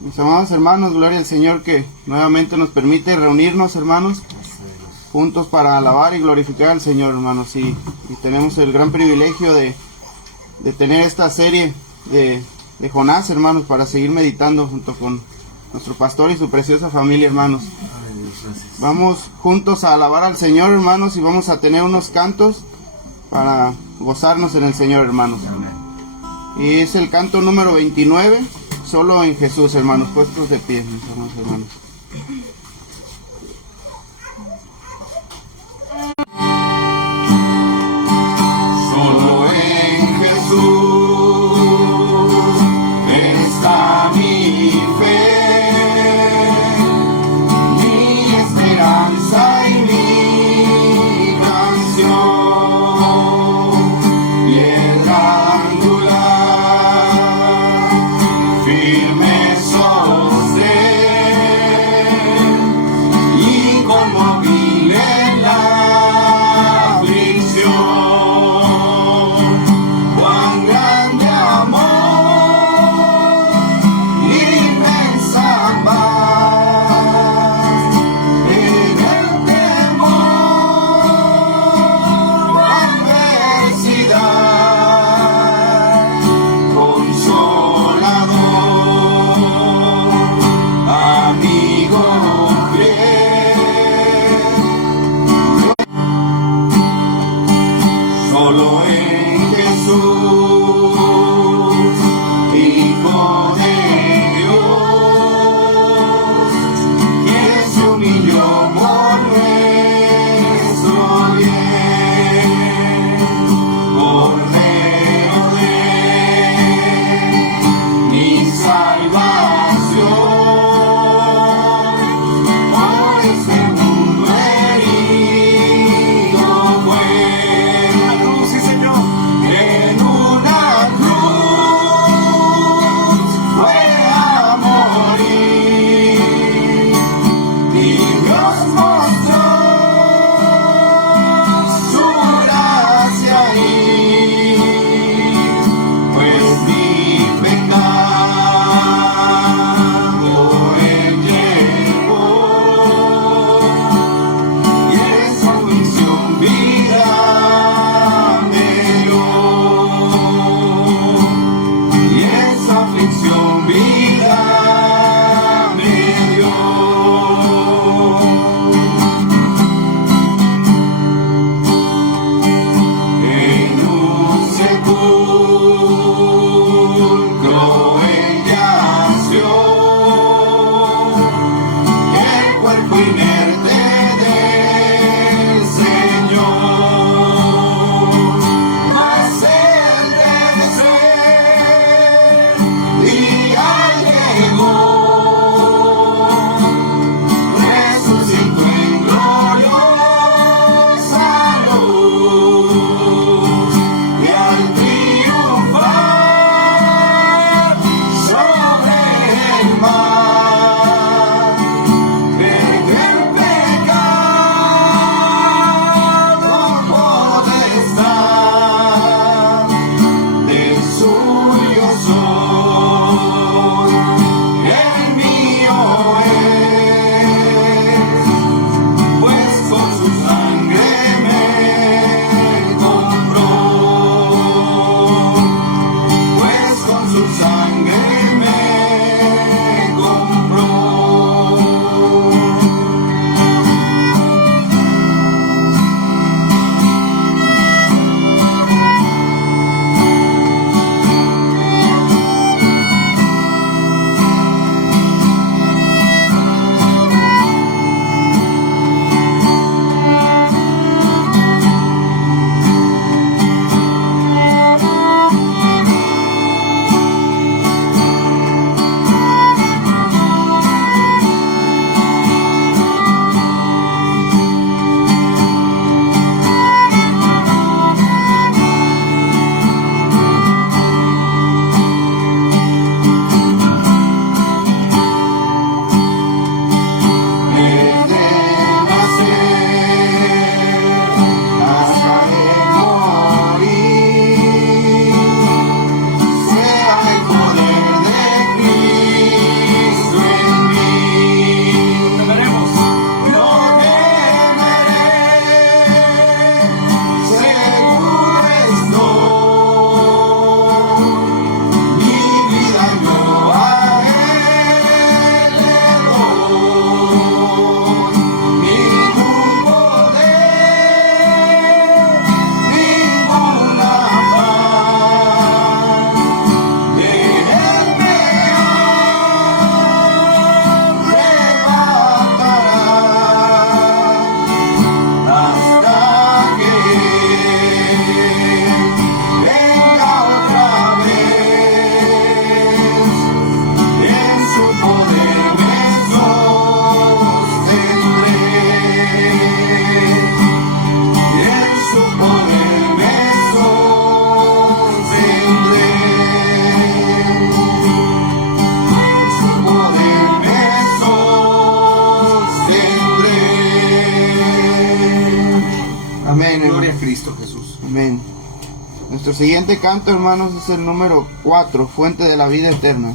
Mis amados hermanos, gloria al Señor que nuevamente nos permite reunirnos, hermanos, juntos para alabar y glorificar al Señor, hermanos. Y tenemos el gran privilegio de tener esta serie de Jonás, hermanos, para seguir meditando junto con nuestro pastor y su preciosa familia, hermanos. Vamos juntos a alabar al Señor, hermanos, y vamos a tener unos cantos para gozarnos en el Señor, hermanos. Y es el canto número 29, solo en Jesús, hermanos, puestos de pie, mis amados hermanos. Solo en Jesús está mi fe, mi esperanza y mi canción, piedra angular, firme sostén Amén, Gloria hermano. a Cristo Jesús. Amén. Nuestro siguiente canto, hermanos, es el número 4, Fuente de la Vida Eterna.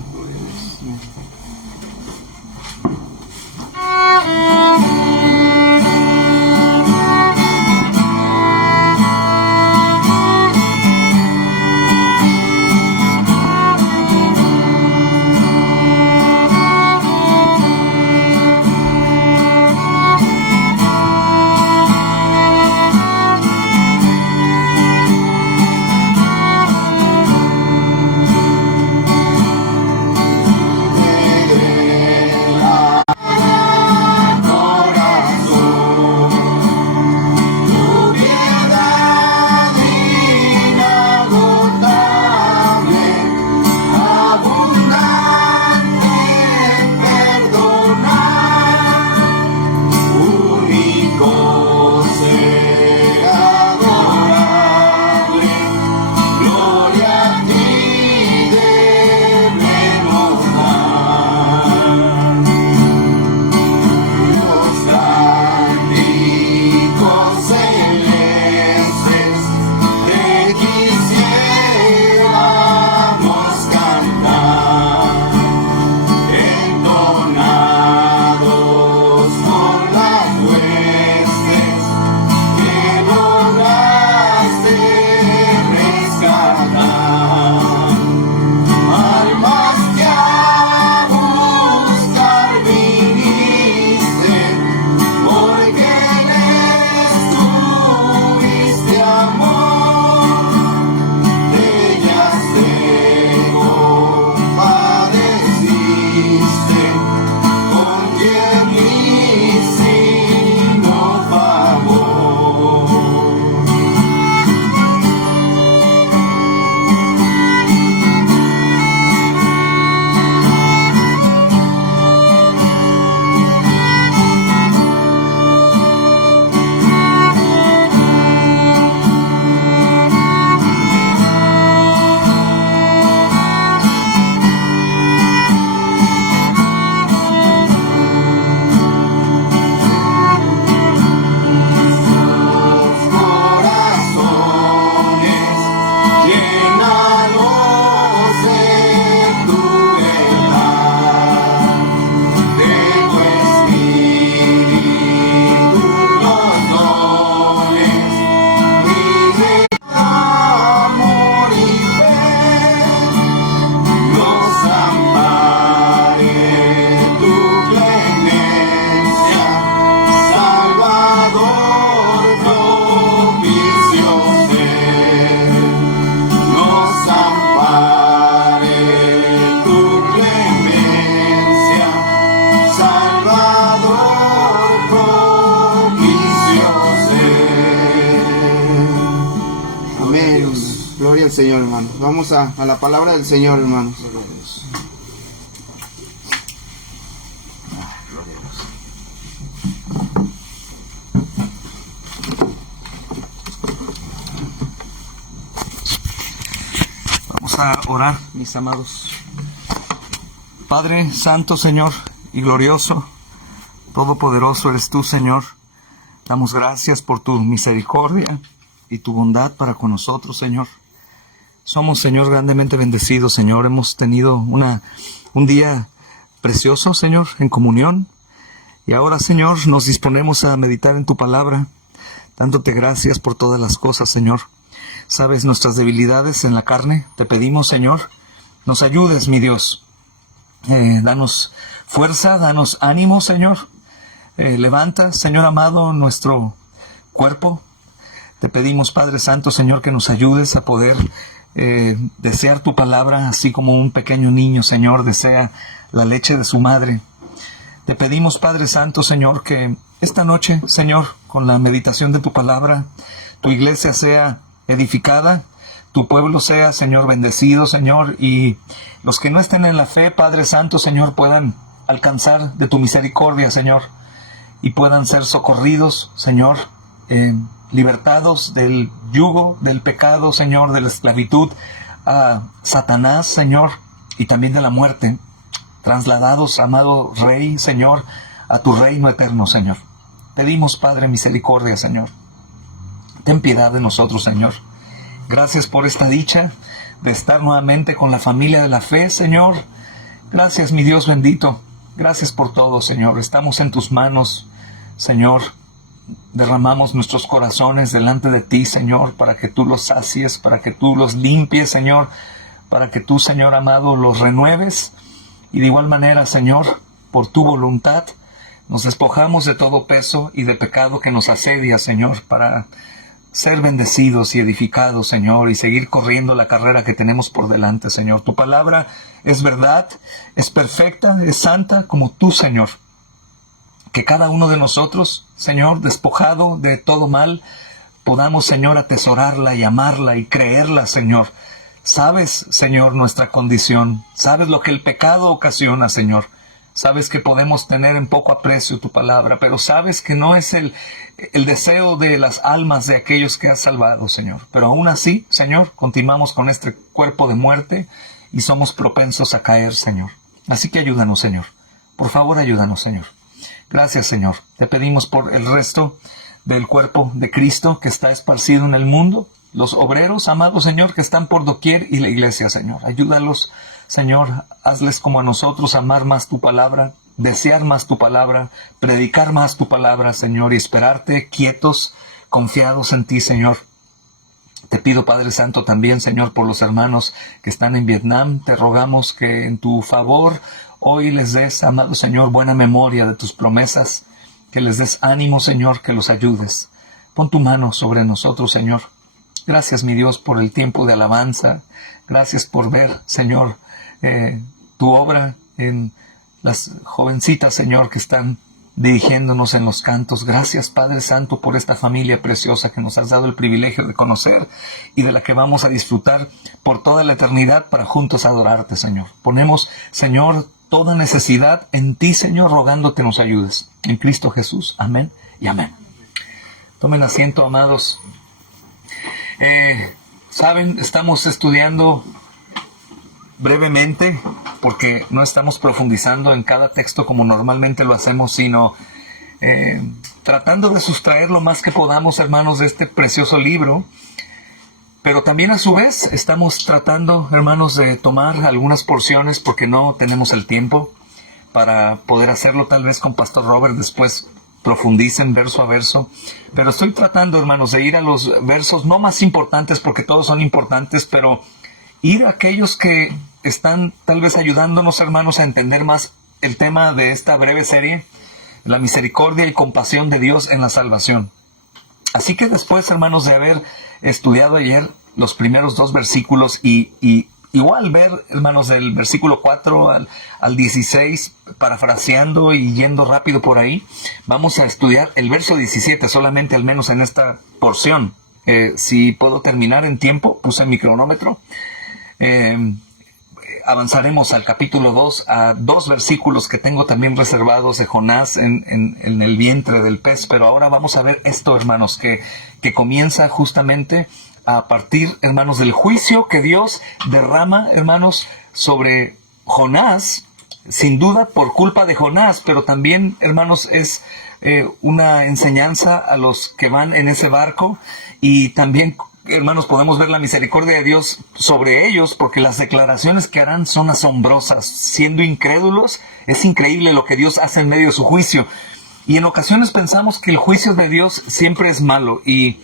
Gloria al Señor, hermanos. Vamos a la palabra del Señor, hermanos. Vamos a orar, mis amados. Padre Santo, Señor, y glorioso, todopoderoso eres tú, Señor. Damos gracias por tu misericordia y tu bondad para con nosotros, Señor. Somos, Señor, grandemente bendecidos, Señor. Hemos tenido un día precioso, Señor, en comunión. Y ahora, Señor, nos disponemos a meditar en tu palabra, dándote gracias por todas las cosas, Señor. Sabes nuestras debilidades en la carne. Te pedimos, Señor, nos ayudes, mi Dios. Danos fuerza, danos ánimo, Señor. Levanta, Señor amado, nuestro cuerpo. Te pedimos, Padre Santo, Señor, que nos ayudes a poder desear tu palabra, así como un pequeño niño, Señor, desea la leche de su madre. Te pedimos, Padre Santo, Señor, que esta noche, Señor, con la meditación de tu palabra, tu iglesia sea edificada, tu pueblo sea, Señor, bendecido, Señor, y los que no estén en la fe, Padre Santo, Señor, puedan alcanzar de tu misericordia, Señor, y puedan ser socorridos, Señor, libertados del yugo, del pecado, Señor, de la esclavitud a Satanás, Señor, y también de la muerte, trasladados, amado Rey, Señor, a tu reino eterno, Señor. Pedimos, Padre, misericordia, Señor. Ten piedad de nosotros, Señor. Gracias por esta dicha de estar nuevamente con la familia de la fe, Señor. Gracias, mi Dios bendito. Gracias por todo, Señor. Estamos en tus manos, Señor. Derramamos nuestros corazones delante de ti, Señor, para que tú los sacies, para que tú los limpies, Señor, para que tú, Señor amado, los renueves. Y de igual manera, Señor, por tu voluntad, nos despojamos de todo peso y de pecado que nos asedia, Señor, para ser bendecidos y edificados, Señor, y seguir corriendo la carrera que tenemos por delante, Señor. Tu palabra es verdad, es perfecta, es santa como tú, Señor. Que cada uno de nosotros, Señor, despojado de todo mal, podamos, Señor, atesorarla y amarla y creerla, Señor. Sabes, Señor, nuestra condición. Sabes lo que el pecado ocasiona, Señor. Sabes que podemos tener en poco aprecio tu palabra, pero sabes que no es el deseo de las almas de aquellos que has salvado, Señor. Pero aún así, Señor, continuamos con este cuerpo de muerte y somos propensos a caer, Señor. Así que ayúdanos, Señor. Por favor, ayúdanos, Señor. Gracias, Señor. Te pedimos por el resto del cuerpo de Cristo que está esparcido en el mundo, los obreros, amado Señor, que están por doquier, y la iglesia, Señor. Ayúdalos, Señor, hazles como a nosotros amar más tu palabra, desear más tu palabra, predicar más tu palabra, Señor, y esperarte quietos, confiados en ti, Señor. Te pido, Padre Santo, también, Señor, por los hermanos que están en Vietnam. Te rogamos que en tu favor hoy les des, amado Señor, buena memoria de tus promesas, que les des ánimo, Señor, que los ayudes. Pon tu mano sobre nosotros, Señor. Gracias, mi Dios, por el tiempo de alabanza. Gracias por ver, Señor, tu obra en las jovencitas, Señor, que están dirigiéndonos en los cantos. Gracias, Padre Santo, por esta familia preciosa que nos has dado el privilegio de conocer y de la que vamos a disfrutar por toda la eternidad para juntos adorarte, Señor. Ponemos, Señor, toda necesidad en ti, Señor, rogándote nos ayudes. En Cristo Jesús. Amén y amén. Tomen asiento, amados. Saben, estamos estudiando brevemente, porque no estamos profundizando en cada texto como normalmente lo hacemos, sino tratando de sustraer lo más que podamos, hermanos, de este precioso libro. Pero también a su vez estamos tratando, hermanos, de tomar algunas porciones porque no tenemos el tiempo para poder hacerlo. Tal vez con Pastor Robert después profundicen verso a verso. Pero estoy tratando, hermanos, de ir a los versos no más importantes, porque todos son importantes, pero ir a aquellos que están tal vez ayudándonos, hermanos, a entender más el tema de esta breve serie, la misericordia y compasión de Dios en la salvación. Así que después, hermanos, de haber estudiado ayer los primeros 2 versículos y igual ver, hermanos, del versículo 4 al 16, parafraseando y yendo rápido por ahí, vamos a estudiar el verso 17, solamente al menos en esta porción. Si puedo terminar en tiempo, puse mi cronómetro. Avanzaremos al capítulo 2, a 2 versículos que tengo también reservados de Jonás en el vientre del pez. Pero ahora vamos a ver esto, hermanos, que comienza justamente a partir, hermanos, del juicio que Dios derrama, hermanos, sobre Jonás, sin duda por culpa de Jonás, pero también, hermanos, es una enseñanza a los que van en ese barco, y también, hermanos, podemos ver la misericordia de Dios sobre ellos, porque las declaraciones que harán son asombrosas. Siendo incrédulos, es increíble lo que Dios hace en medio de su juicio. Y en ocasiones pensamos que el juicio de Dios siempre es malo. Y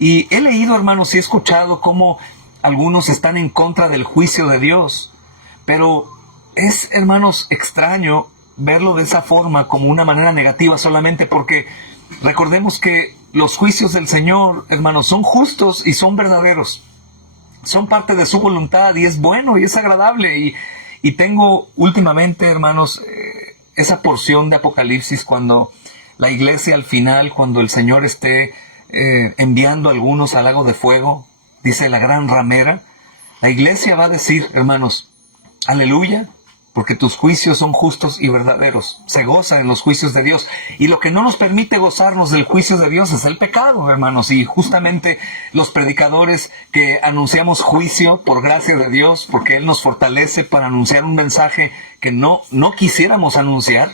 he leído, hermanos, y he escuchado cómo algunos están en contra del juicio de Dios. Pero es, hermanos, extraño verlo de esa forma, como una manera negativa solamente, porque recordemos que los juicios del Señor, hermanos, son justos y son verdaderos. Son parte de su voluntad y es bueno y es agradable. Y tengo últimamente, hermanos, esa porción de Apocalipsis cuando la iglesia al final, cuando el Señor esté enviando a algunos al lago de fuego, dice la gran ramera, la iglesia va a decir, hermanos, aleluya, porque tus juicios son justos y verdaderos. Se goza en los juicios de Dios. Y lo que no nos permite gozarnos del juicio de Dios es el pecado, hermanos. Y justamente los predicadores que anunciamos juicio por gracia de Dios, porque Él nos fortalece para anunciar un mensaje que no quisiéramos anunciar.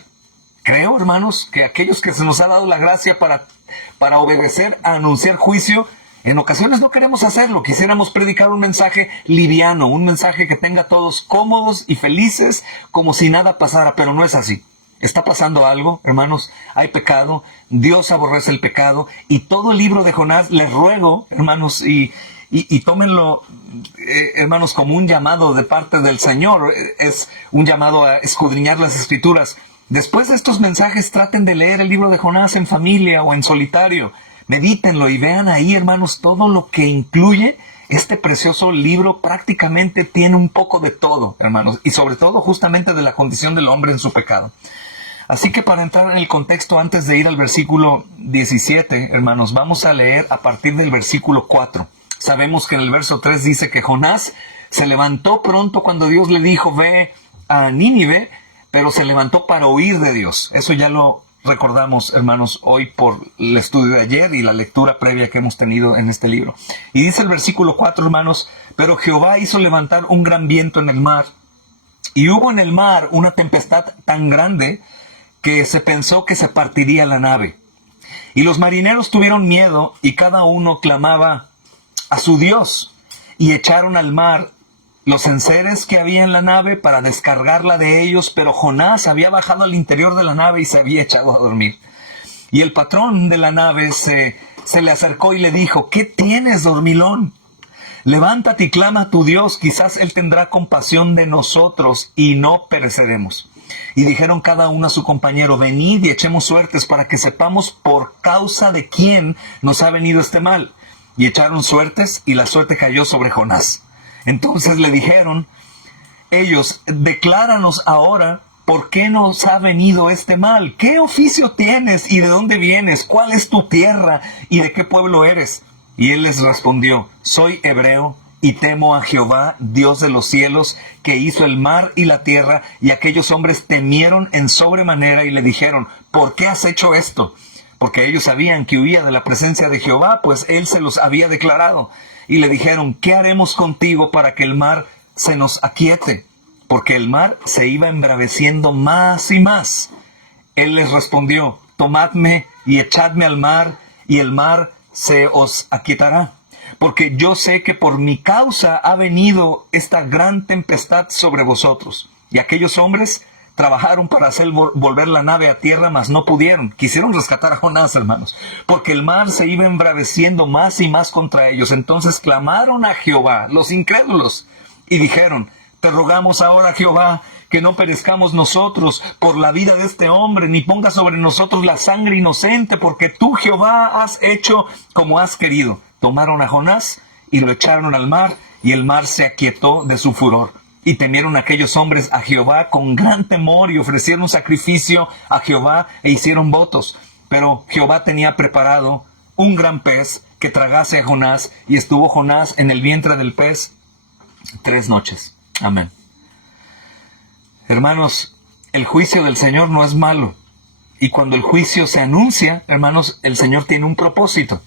Creo, hermanos, que aquellos que se nos ha dado la gracia para obedecer a anunciar juicio, En ocasiones no queremos hacerlo, quisiéramos predicar un mensaje liviano, un mensaje que tenga a todos cómodos y felices, como si nada pasara, pero no es así. Está pasando algo, hermanos, hay pecado, Dios aborrece el pecado, y todo el libro de Jonás, les ruego, hermanos, y tómenlo, hermanos, como un llamado de parte del Señor, es un llamado a escudriñar las Escrituras. Después de estos mensajes, traten de leer el libro de Jonás en familia o en solitario. Medítenlo y vean ahí, hermanos, todo lo que incluye este precioso libro. Prácticamente tiene un poco de todo, hermanos, y sobre todo justamente de la condición del hombre en su pecado. Así que para entrar en el contexto, antes de ir al versículo 17, hermanos, vamos a leer a partir del versículo 4. Sabemos que en el verso 3 dice que Jonás se levantó pronto cuando Dios le dijo, ve a Nínive, pero se levantó para huir de Dios. Eso ya lo recordamos, hermanos, hoy por el estudio de ayer y la lectura previa que hemos tenido en este libro. Y dice el versículo 4, hermanos, pero Jehová hizo levantar un gran viento en el mar, y hubo en el mar una tempestad tan grande que se pensó que se partiría la nave. Y los marineros tuvieron miedo, y cada uno clamaba a su Dios, y echaron al mar los enseres que había en la nave para descargarla de ellos, pero Jonás había bajado al interior de la nave y se había echado a dormir. Y el patrón de la nave se le acercó y le dijo, ¿qué tienes, dormilón? Levántate y clama a tu Dios, quizás Él tendrá compasión de nosotros y no pereceremos. Y dijeron cada uno a su compañero, venid y echemos suertes para que sepamos por causa de quién nos ha venido este mal. Y echaron suertes, y la suerte cayó sobre Jonás. Entonces le dijeron ellos, decláranos ahora por qué nos ha venido este mal. ¿Qué oficio tienes y de dónde vienes? ¿Cuál es tu tierra y de qué pueblo eres? Y él les respondió, soy hebreo y temo a Jehová, Dios de los cielos, que hizo el mar y la tierra. Y aquellos hombres temieron en sobremanera y le dijeron, ¿por qué has hecho esto? Porque ellos sabían que huía de la presencia de Jehová, pues él se los había declarado. Y le dijeron, ¿qué haremos contigo para que el mar se nos aquiete? Porque el mar se iba embraveciendo más y más. Él les respondió, tomadme y echadme al mar, y el mar se os aquietará. Porque yo sé que por mi causa ha venido esta gran tempestad sobre vosotros. Y aquellos hombres trabajaron para hacer volver la nave a tierra, mas no pudieron. Quisieron rescatar a Jonás, hermanos, porque el mar se iba embraveciendo más y más contra ellos. Entonces clamaron a Jehová, los incrédulos, y dijeron, te rogamos ahora, Jehová, que no perezcamos nosotros por la vida de este hombre, ni ponga sobre nosotros la sangre inocente, porque tú, Jehová, has hecho como has querido. Tomaron a Jonás y lo echaron al mar, y el mar se aquietó de su furor. Y temieron aquellos hombres a Jehová con gran temor, y ofrecieron sacrificio a Jehová e hicieron votos. Pero Jehová tenía preparado un gran pez que tragase a Jonás, y estuvo Jonás en el vientre del pez 3 noches. Amén. Hermanos, el juicio del Señor no es malo. Y cuando el juicio se anuncia, hermanos, el Señor tiene un propósito.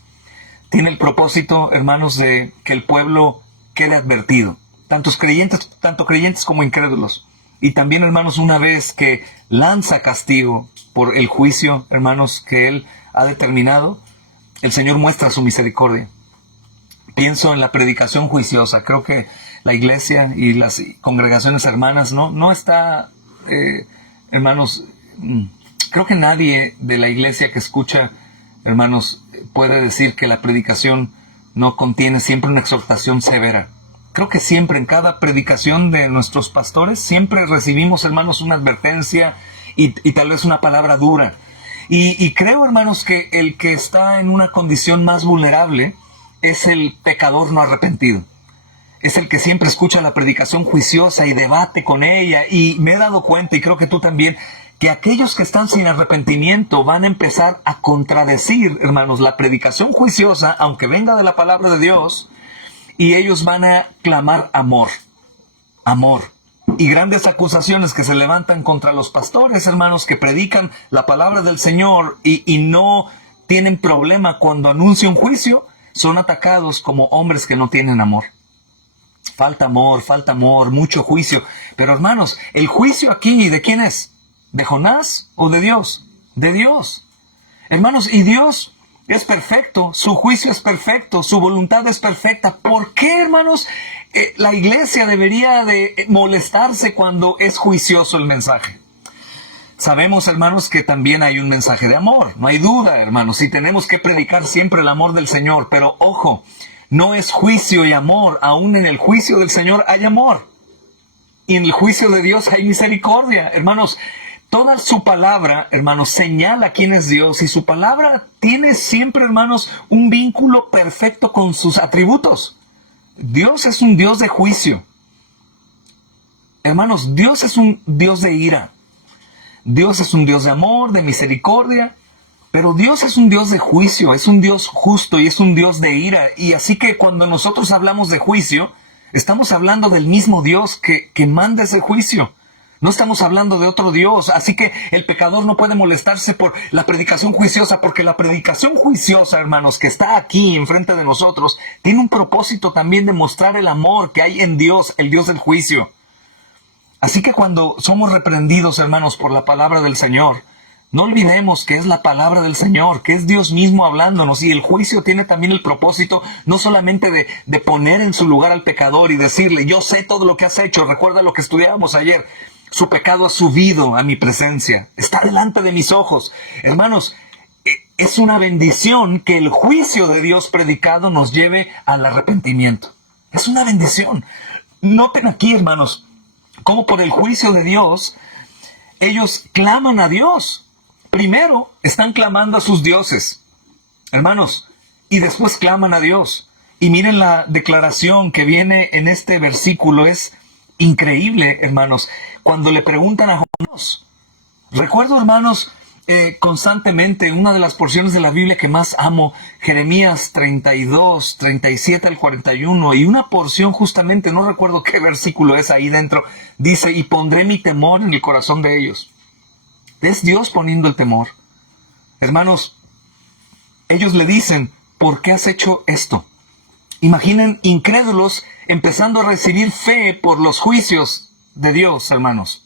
Tiene el propósito, hermanos, de que el pueblo quede advertido. Tanto creyentes como incrédulos. Y también, hermanos, una vez que lanza castigo por el juicio, hermanos, que Él ha determinado, el Señor muestra su misericordia. Pienso en la predicación juiciosa. Creo que la iglesia y las congregaciones hermanas no está, hermanos, creo que nadie de la iglesia que escucha, hermanos, puede decir que la predicación no contiene siempre una exhortación severa. Creo que siempre en cada predicación de nuestros pastores, siempre recibimos, hermanos, una advertencia y tal vez una palabra dura. Y creo, hermanos, que el que está en una condición más vulnerable es el pecador no arrepentido. Es el que siempre escucha la predicación juiciosa y debate con ella. Y me he dado cuenta, y creo que tú también, que aquellos que están sin arrepentimiento van a empezar a contradecir, hermanos, la predicación juiciosa, aunque venga de la palabra de Dios, y ellos van a clamar amor, amor. Y grandes acusaciones que se levantan contra los pastores, hermanos, que predican la palabra del Señor y no tienen problema cuando anuncia un juicio, son atacados como hombres que no tienen amor. Falta amor, mucho juicio. Pero, hermanos, el juicio aquí, ¿de quién es? ¿De Jonás o de Dios? De Dios. Hermanos, y Dios es perfecto, su juicio es perfecto, su voluntad es perfecta. ¿Por qué, hermanos, la iglesia debería de molestarse cuando es juicioso el mensaje? Sabemos, hermanos, que también hay un mensaje de amor. No hay duda, hermanos, y tenemos que predicar siempre el amor del Señor. Pero ojo, no es juicio y amor. Aún en el juicio del Señor hay amor. Y en el juicio de Dios hay misericordia. Hermanos, toda su palabra, hermanos, señala quién es Dios. Y su palabra tiene siempre, hermanos, un vínculo perfecto con sus atributos. Dios es un Dios de juicio. Hermanos, Dios es un Dios de ira. Dios es un Dios de amor, de misericordia, pero Dios es un Dios de juicio, es un Dios justo y es un Dios de ira. Y así que cuando nosotros hablamos de juicio, estamos hablando del mismo Dios que manda ese juicio. No estamos hablando de otro Dios. Así que el pecador no puede molestarse por la predicación juiciosa, porque la predicación juiciosa, hermanos, que está aquí enfrente de nosotros, tiene un propósito también de mostrar el amor que hay en Dios, el Dios del juicio. Así que cuando somos reprendidos, hermanos, por la palabra del Señor, no olvidemos que es la palabra del Señor, que es Dios mismo hablándonos. Y el juicio tiene también el propósito no solamente de poner en su lugar al pecador y decirle, yo sé todo lo que has hecho, recuerda lo que estudiábamos ayer, su pecado ha subido a mi presencia, está delante de mis ojos. Hermanos, es una bendición que el juicio de Dios predicado nos lleve al arrepentimiento. Es una bendición. Noten aquí, hermanos, cómo por el juicio de Dios, ellos claman a Dios. Primero están clamando a sus dioses, hermanos, y después claman a Dios. Y miren la declaración que viene en este versículo, es increíble, hermanos. Cuando le preguntan a Jonás, recuerdo, hermanos, constantemente una de las porciones de la Biblia que más amo, Jeremías 32, 37 al 41, y una porción justamente, no recuerdo qué versículo es ahí dentro, dice, y pondré mi temor en el corazón de ellos. Es Dios poniendo el temor. Hermanos, ellos le dicen, ¿por qué has hecho esto? Imaginen incrédulos empezando a recibir fe por los juicios de Dios, hermanos.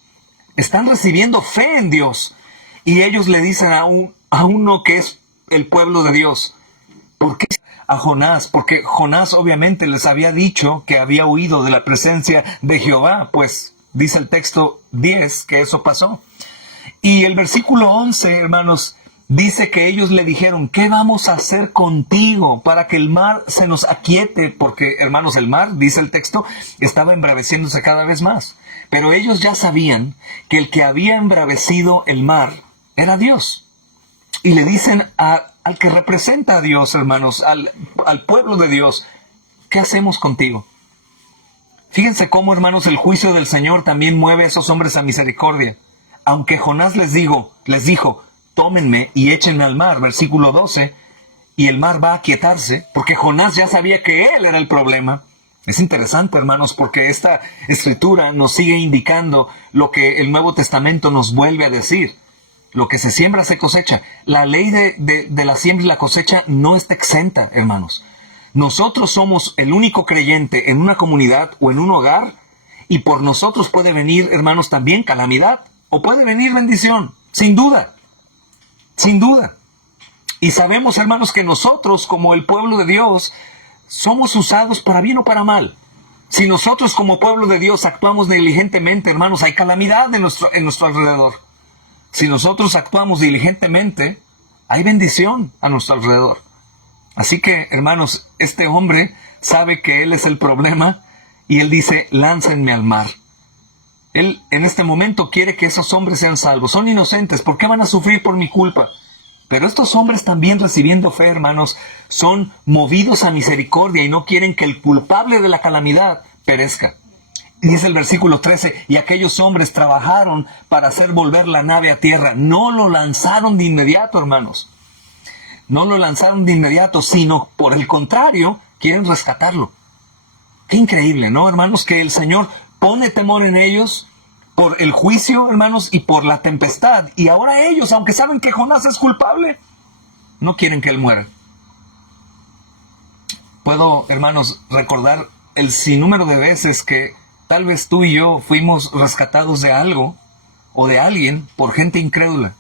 Están recibiendo fe en Dios. Y ellos le dicen a uno que es el pueblo de Dios, ¿por qué a Jonás? Porque Jonás obviamente les había dicho que había huido de la presencia de Jehová, pues dice el texto 10 que eso pasó. Y el versículo 11, hermanos, dice que ellos le dijeron, ¿qué vamos a hacer contigo para que el mar se nos aquiete? Porque, hermanos, el mar, dice el texto, estaba embraveciéndose cada vez más. Pero ellos ya sabían que el que había embravecido el mar era Dios. Y le dicen al que representa a Dios, hermanos, al pueblo de Dios, ¿qué hacemos contigo? Fíjense cómo, hermanos, el juicio del Señor también mueve a esos hombres a misericordia. Aunque Jonás les dijo, tómenme y échenme al mar, versículo 12, y el mar va a aquietarse, porque Jonás ya sabía que él era el problema. Es interesante, hermanos, porque esta escritura nos sigue indicando lo que el Nuevo Testamento nos vuelve a decir. Lo que se siembra se cosecha. La ley de la siembra y la cosecha no está exenta, hermanos. Nosotros somos el único creyente en una comunidad o en un hogar, y por nosotros puede venir, hermanos, también calamidad, o puede venir bendición, sin duda. Sin duda. Y sabemos, hermanos, que nosotros, como el pueblo de Dios, somos usados para bien o para mal. Si nosotros, como pueblo de Dios, actuamos negligentemente, hermanos, hay calamidad en nuestro alrededor. Si nosotros actuamos diligentemente, hay bendición a nuestro alrededor. Así que, hermanos, este hombre sabe que él es el problema y él dice, láncenme al mar. Él en este momento quiere que esos hombres sean salvos. Son inocentes. ¿Por qué van a sufrir por mi culpa? Pero estos hombres también, recibiendo fe, hermanos, son movidos a misericordia y no quieren que el culpable de la calamidad perezca. Y dice el versículo 13, y aquellos hombres trabajaron para hacer volver la nave a tierra. No lo lanzaron de inmediato, hermanos. No lo lanzaron de inmediato, sino por el contrario, quieren rescatarlo. Qué increíble, ¿no, hermanos? Que el Señor pone temor en ellos por el juicio, hermanos, y por la tempestad. Y ahora ellos, aunque saben que Jonás es culpable, no quieren que él muera. Puedo, hermanos, recordar el sinnúmero de veces que tal vez tú y yo fuimos rescatados de algo o de alguien por gente incrédula.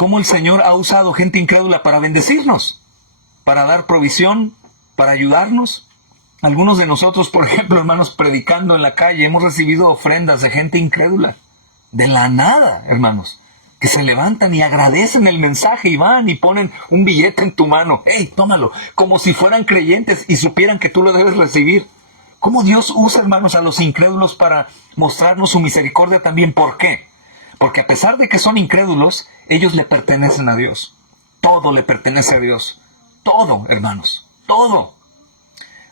cómo el Señor ha usado gente incrédula para bendecirnos, para dar provisión, para ayudarnos. Algunos de nosotros, por ejemplo, hermanos, predicando en la calle, hemos recibido ofrendas de gente incrédula. De la nada, hermanos, que se levantan y agradecen el mensaje y van y ponen un billete en tu mano. ¡Hey, tómalo! Como si fueran creyentes y supieran que tú lo debes recibir. ¿Cómo Dios usa, hermanos, a los incrédulos para mostrarnos su misericordia también? ¿Por qué? Porque a pesar de que son incrédulos, ellos le pertenecen a Dios. Todo le pertenece a Dios. Todo, hermanos. Todo.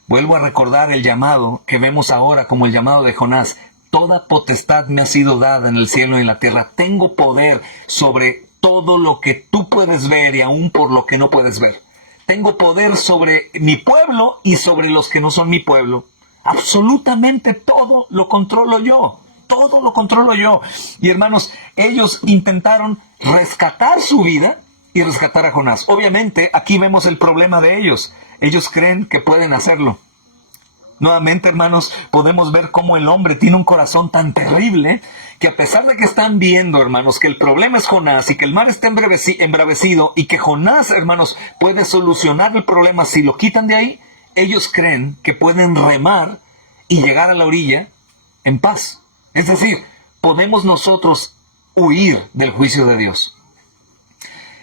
Vuelvo a recordar el llamado que vemos ahora como el llamado de Jonás. Toda potestad me ha sido dada en el cielo y en la tierra. Tengo poder sobre todo lo que tú puedes ver y aún por lo que no puedes ver. Tengo poder sobre mi pueblo y sobre los que no son mi pueblo. Absolutamente todo lo controlo yo. Todo lo controlo yo. Y hermanos, ellos intentaron rescatar su vida y rescatar a Jonás. Obviamente, aquí vemos el problema de ellos. Ellos creen que pueden hacerlo. Nuevamente, hermanos, podemos ver cómo el hombre tiene un corazón tan terrible que a pesar de que están viendo, hermanos, que el problema es Jonás y que el mar está embravecido y que Jonás, hermanos, puede solucionar el problema si lo quitan de ahí, ellos creen que pueden remar y llegar a la orilla en paz. Es decir, podemos nosotros huir del juicio de Dios.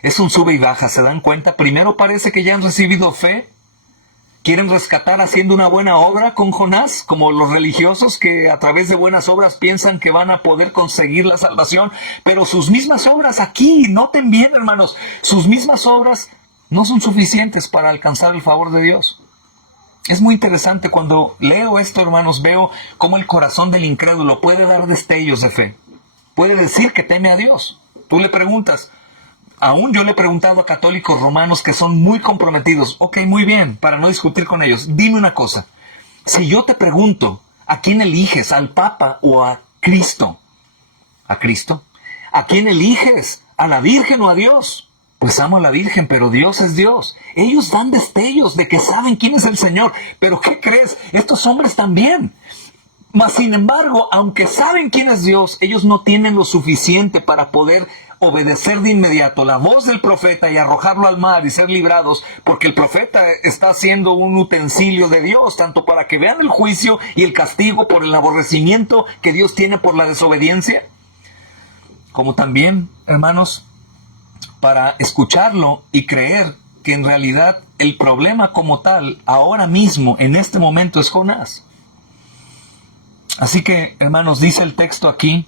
Es un sube y baja, ¿se dan cuenta? Primero parece que ya han recibido fe. Quieren rescatar haciendo una buena obra con Jonás, como los religiosos que a través de buenas obras piensan que van a poder conseguir la salvación. Pero sus mismas obras aquí, noten bien, hermanos, sus mismas obras no son suficientes para alcanzar el favor de Dios. Es muy interesante cuando leo esto, hermanos, veo cómo el corazón del incrédulo puede dar destellos de fe. Puede decir que teme a Dios. Tú le preguntas, aún yo le he preguntado a católicos romanos que son muy comprometidos. Ok, muy bien, para no discutir con ellos. Dime una cosa. Si yo te pregunto, ¿a quién eliges? ¿Al Papa o a Cristo? ¿A Cristo? ¿A quién eliges? ¿A la Virgen o a Dios? Pues amo a la Virgen, pero Dios es Dios. Ellos dan destellos de que saben quién es el Señor. Pero ¿qué crees? Estos hombres también. Mas, sin embargo, aunque saben quién es Dios, ellos no tienen lo suficiente para poder obedecer de inmediato la voz del profeta y arrojarlo al mar y ser librados, porque el profeta está haciendo un utensilio de Dios, tanto para que vean el juicio y el castigo por el aborrecimiento que Dios tiene por la desobediencia, como también, hermanos, para escucharlo y creer que en realidad el problema como tal, ahora mismo, en este momento, es Jonás. Así que, hermanos, dice el texto aquí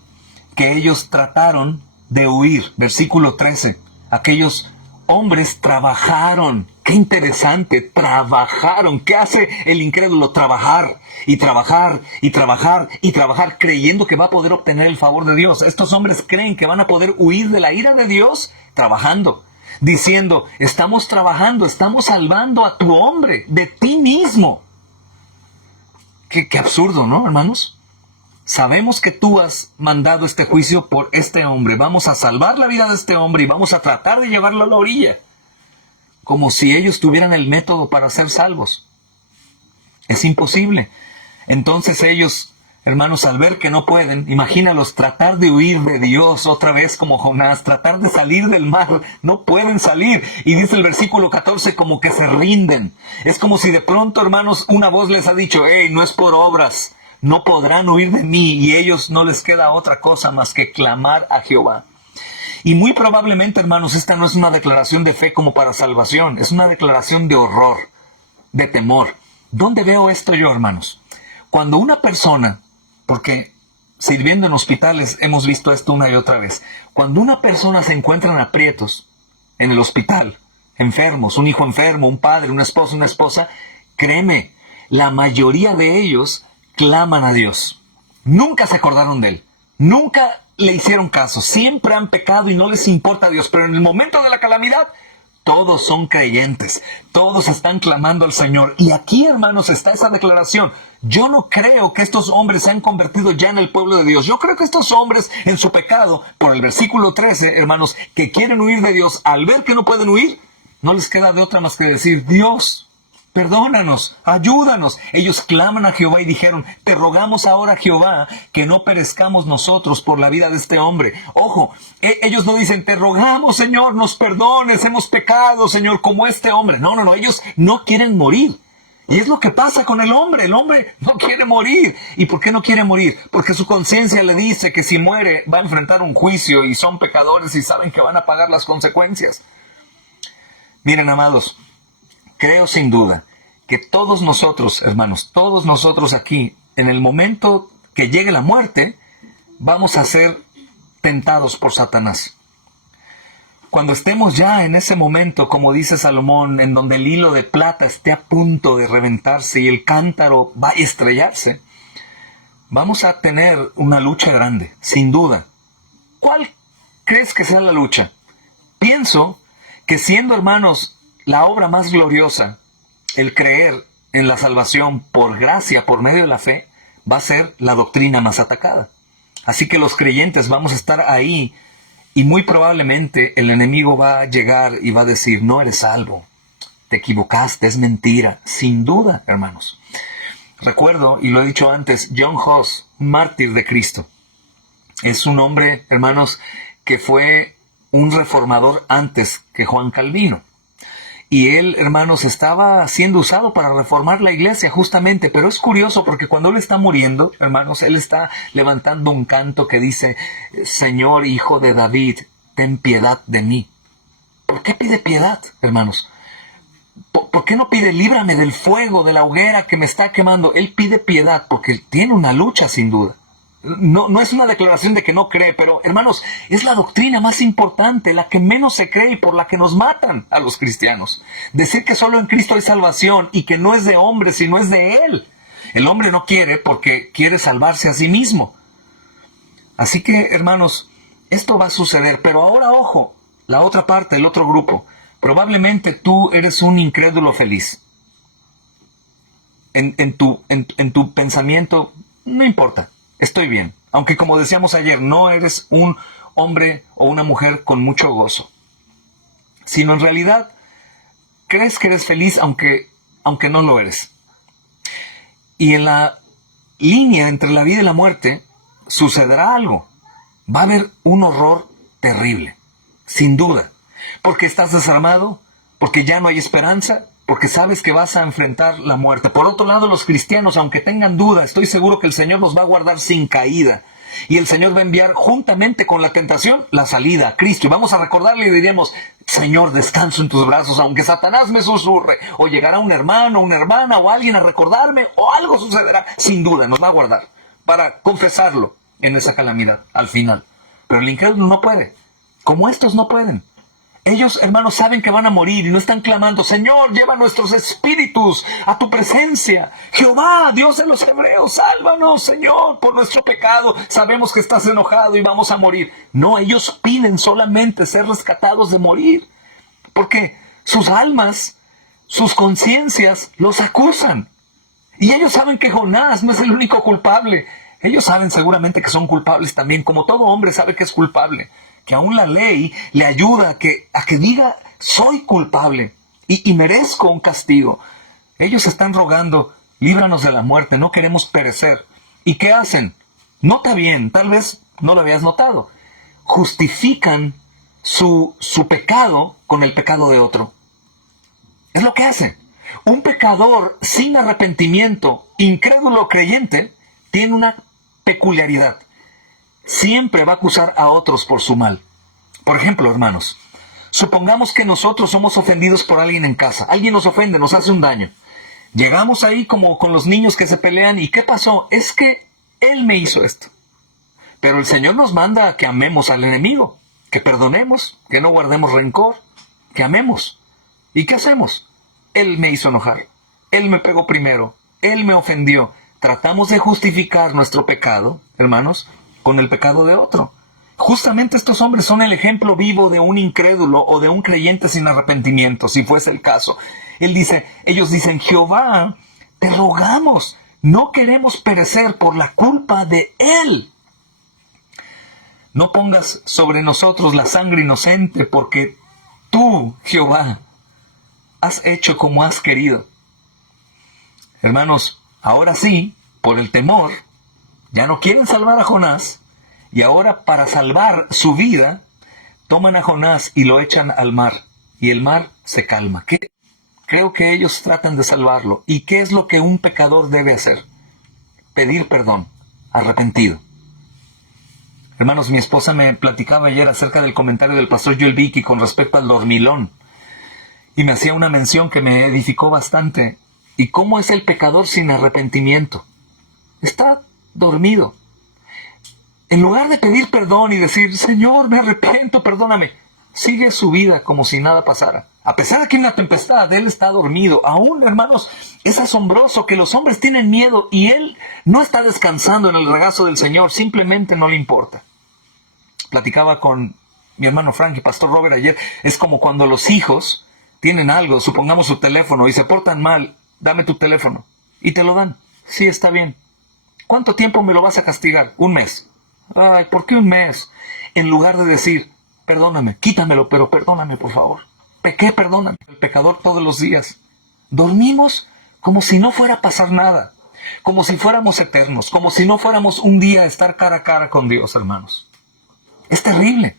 que ellos trataron de huir. Versículo 13. Aquellos hombres trabajaron. ¡Qué interesante! Trabajaron. ¿Qué hace el incrédulo? Trabajar y trabajar y trabajar y trabajar, creyendo que va a poder obtener el favor de Dios. Estos hombres creen que van a poder huir de la ira de Dios trabajando. Diciendo, estamos trabajando, estamos salvando a tu hombre de ti mismo. Qué absurdo, ¿no, hermanos? Sabemos que tú has mandado este juicio por este hombre. Vamos a salvar la vida de este hombre y vamos a tratar de llevarlo a la orilla. Como si ellos tuvieran el método para ser salvos. Es imposible. Entonces ellos, hermanos, al ver que no pueden, imagínalos tratar de huir de Dios otra vez como Jonás, tratar de salir del mar. No pueden salir. Y dice el versículo 14 como que se rinden. Es como si de pronto, hermanos, una voz les ha dicho, hey, no es por obras. No podrán huir de mí, y ellos no les queda otra cosa más que clamar a Jehová. Y muy probablemente, hermanos, esta no es una declaración de fe como para salvación, es una declaración de horror, de temor. ¿Dónde veo esto yo, hermanos? Cuando una persona, porque sirviendo en hospitales hemos visto esto una y otra vez, cuando una persona se encuentra en aprietos en el hospital, enfermos, un hijo enfermo, un padre, un esposo, una esposa, créeme, la mayoría de ellos claman a Dios. Nunca se acordaron de Él. Nunca le hicieron caso. Siempre han pecado y no les importa a Dios. Pero en el momento de la calamidad, todos son creyentes. Todos están clamando al Señor. Y aquí, hermanos, está esa declaración. Yo no creo que estos hombres se han convertido ya en el pueblo de Dios. Yo creo que estos hombres, en su pecado, por el versículo 13, hermanos, que quieren huir de Dios, al ver que no pueden huir, no les queda de otra más que decir, Dios, perdónanos, ayúdanos. Ellos claman a Jehová y dijeron, te rogamos ahora, Jehová, que no perezcamos nosotros por la vida de este hombre. Ojo, ellos no dicen, te rogamos, Señor, nos perdones, hemos pecado, Señor, como este hombre. No, ellos no quieren morir. Y es lo que pasa con el hombre no quiere morir. ¿Y por qué no quiere morir? Porque su conciencia le dice que si muere va a enfrentar un juicio y son pecadores y saben que van a pagar las consecuencias. Miren, amados, creo sin duda que todos nosotros, hermanos, todos nosotros aquí, en el momento que llegue la muerte, vamos a ser tentados por Satanás. Cuando estemos ya en ese momento, como dice Salomón, en donde el hilo de plata esté a punto de reventarse y el cántaro va a estrellarse, vamos a tener una lucha grande, sin duda. ¿Cuál crees que sea la lucha? Pienso que siendo, hermanos, la obra más gloriosa, el creer en la salvación por gracia, por medio de la fe, va a ser la doctrina más atacada. Así que los creyentes vamos a estar ahí y muy probablemente el enemigo va a llegar y va a decir, no eres salvo, te equivocaste, es mentira. Sin duda, hermanos. Recuerdo, y lo he dicho antes, John Huss, mártir de Cristo. Es un hombre, hermanos, que fue un reformador antes que Juan Calvino. Y él, hermanos, estaba siendo usado para reformar la iglesia justamente, pero es curioso porque cuando él está muriendo, hermanos, él está levantando un canto que dice, Señor, Hijo de David, ten piedad de mí. ¿Por qué pide piedad, hermanos? ¿Por qué no pide líbrame del fuego, de la hoguera que me está quemando? Él pide piedad porque él tiene una lucha sin duda. No es una declaración de que no cree, pero hermanos, es la doctrina más importante, la que menos se cree y por la que nos matan a los cristianos. Decir que solo en Cristo hay salvación y que no es de hombre, sino es de Él. El hombre no quiere porque quiere salvarse a sí mismo. Así que, hermanos, esto va a suceder, pero ahora ojo, la otra parte, el otro grupo. Probablemente tú eres un incrédulo feliz. En tu pensamiento, no importa. Estoy bien, aunque como decíamos ayer, no eres un hombre o una mujer con mucho gozo, sino en realidad crees que eres feliz aunque no lo eres. Y en la línea entre la vida y la muerte sucederá algo. Va a haber un horror terrible, sin duda, porque estás desarmado, porque ya no hay esperanza, porque sabes que vas a enfrentar la muerte. Por otro lado, los cristianos, aunque tengan duda, estoy seguro que el Señor nos va a guardar sin caída. Y el Señor va a enviar juntamente con la tentación la salida a Cristo. Y vamos a recordarle y diríamos, Señor, descanso en tus brazos, aunque Satanás me susurre. O llegará un hermano, una hermana o alguien a recordarme, o algo sucederá. Sin duda, nos va a guardar para confesarlo en esa calamidad al final. Pero el incrédulo no puede, como estos no pueden. Ellos, hermanos, saben que van a morir y no están clamando, Señor, lleva nuestros espíritus a tu presencia. Jehová, Dios de los hebreos, sálvanos, Señor, por nuestro pecado. Sabemos que estás enojado y vamos a morir. No, ellos piden solamente ser rescatados de morir. Porque sus almas, sus conciencias los acusan. Y ellos saben que Jonás no es el único culpable. Ellos saben seguramente que son culpables también, como todo hombre sabe que es culpable. Que aún la ley le ayuda a que diga, soy culpable y merezco un castigo. Ellos están rogando, líbranos de la muerte, no queremos perecer. ¿Y qué hacen? Nota bien, tal vez no lo habías notado. Justifican su pecado con el pecado de otro. Es lo que hacen. Un pecador sin arrepentimiento, incrédulo o creyente, tiene una peculiaridad. Siempre va a acusar a otros por su mal. Por ejemplo, hermanos, supongamos que nosotros somos ofendidos por alguien en casa. Alguien nos ofende, nos hace un daño. Llegamos ahí como con los niños que se pelean. ¿Y qué pasó? Es que él me hizo esto. Pero el Señor nos manda a que amemos al enemigo, que perdonemos, que no guardemos rencor, que amemos. ¿Y qué hacemos? Él me hizo enojar. Él me pegó primero. Él me ofendió. Tratamos de justificar nuestro pecado, hermanos, con el pecado de otro. Justamente estos hombres son el ejemplo vivo de un incrédulo o de un creyente sin arrepentimiento, si fuese el caso. Ellos dicen, Jehová, te rogamos, no queremos perecer por la culpa de él. No pongas sobre nosotros la sangre inocente, porque tú, Jehová, has hecho como has querido. Hermanos, ahora sí, por el temor, ya no quieren salvar a Jonás, y ahora para salvar su vida, toman a Jonás y lo echan al mar, y el mar se calma. Creo que ellos tratan de salvarlo. ¿Y qué es lo que un pecador debe hacer? Pedir perdón, arrepentido. Hermanos, mi esposa me platicaba ayer acerca del comentario del pastor Joel Vicky con respecto al dormilón, y me hacía una mención que me edificó bastante. ¿Y cómo es el pecador sin arrepentimiento? Está dormido. En lugar de pedir perdón y decir, Señor, me arrepiento, perdóname, sigue su vida como si nada pasara. A pesar de que hay una tempestad, él está dormido. Aún, hermanos, es asombroso que los hombres tienen miedo y él no está descansando en el regazo del Señor, simplemente no le importa. Platicaba con mi hermano Frank y pastor Robert ayer, es como cuando los hijos tienen algo, supongamos su teléfono, y se portan mal, dame tu teléfono, y te lo dan. Sí, está bien. ¿Cuánto tiempo me lo vas a castigar? 1 mes. Ay, ¿por qué 1 mes? En lugar de decir, perdóname, quítamelo, pero perdóname, por favor. Pequé, perdóname. El pecador todos los días. Dormimos como si no fuera a pasar nada. Como si fuéramos eternos. Como si no fuéramos un día a estar cara a cara con Dios, hermanos. Es terrible.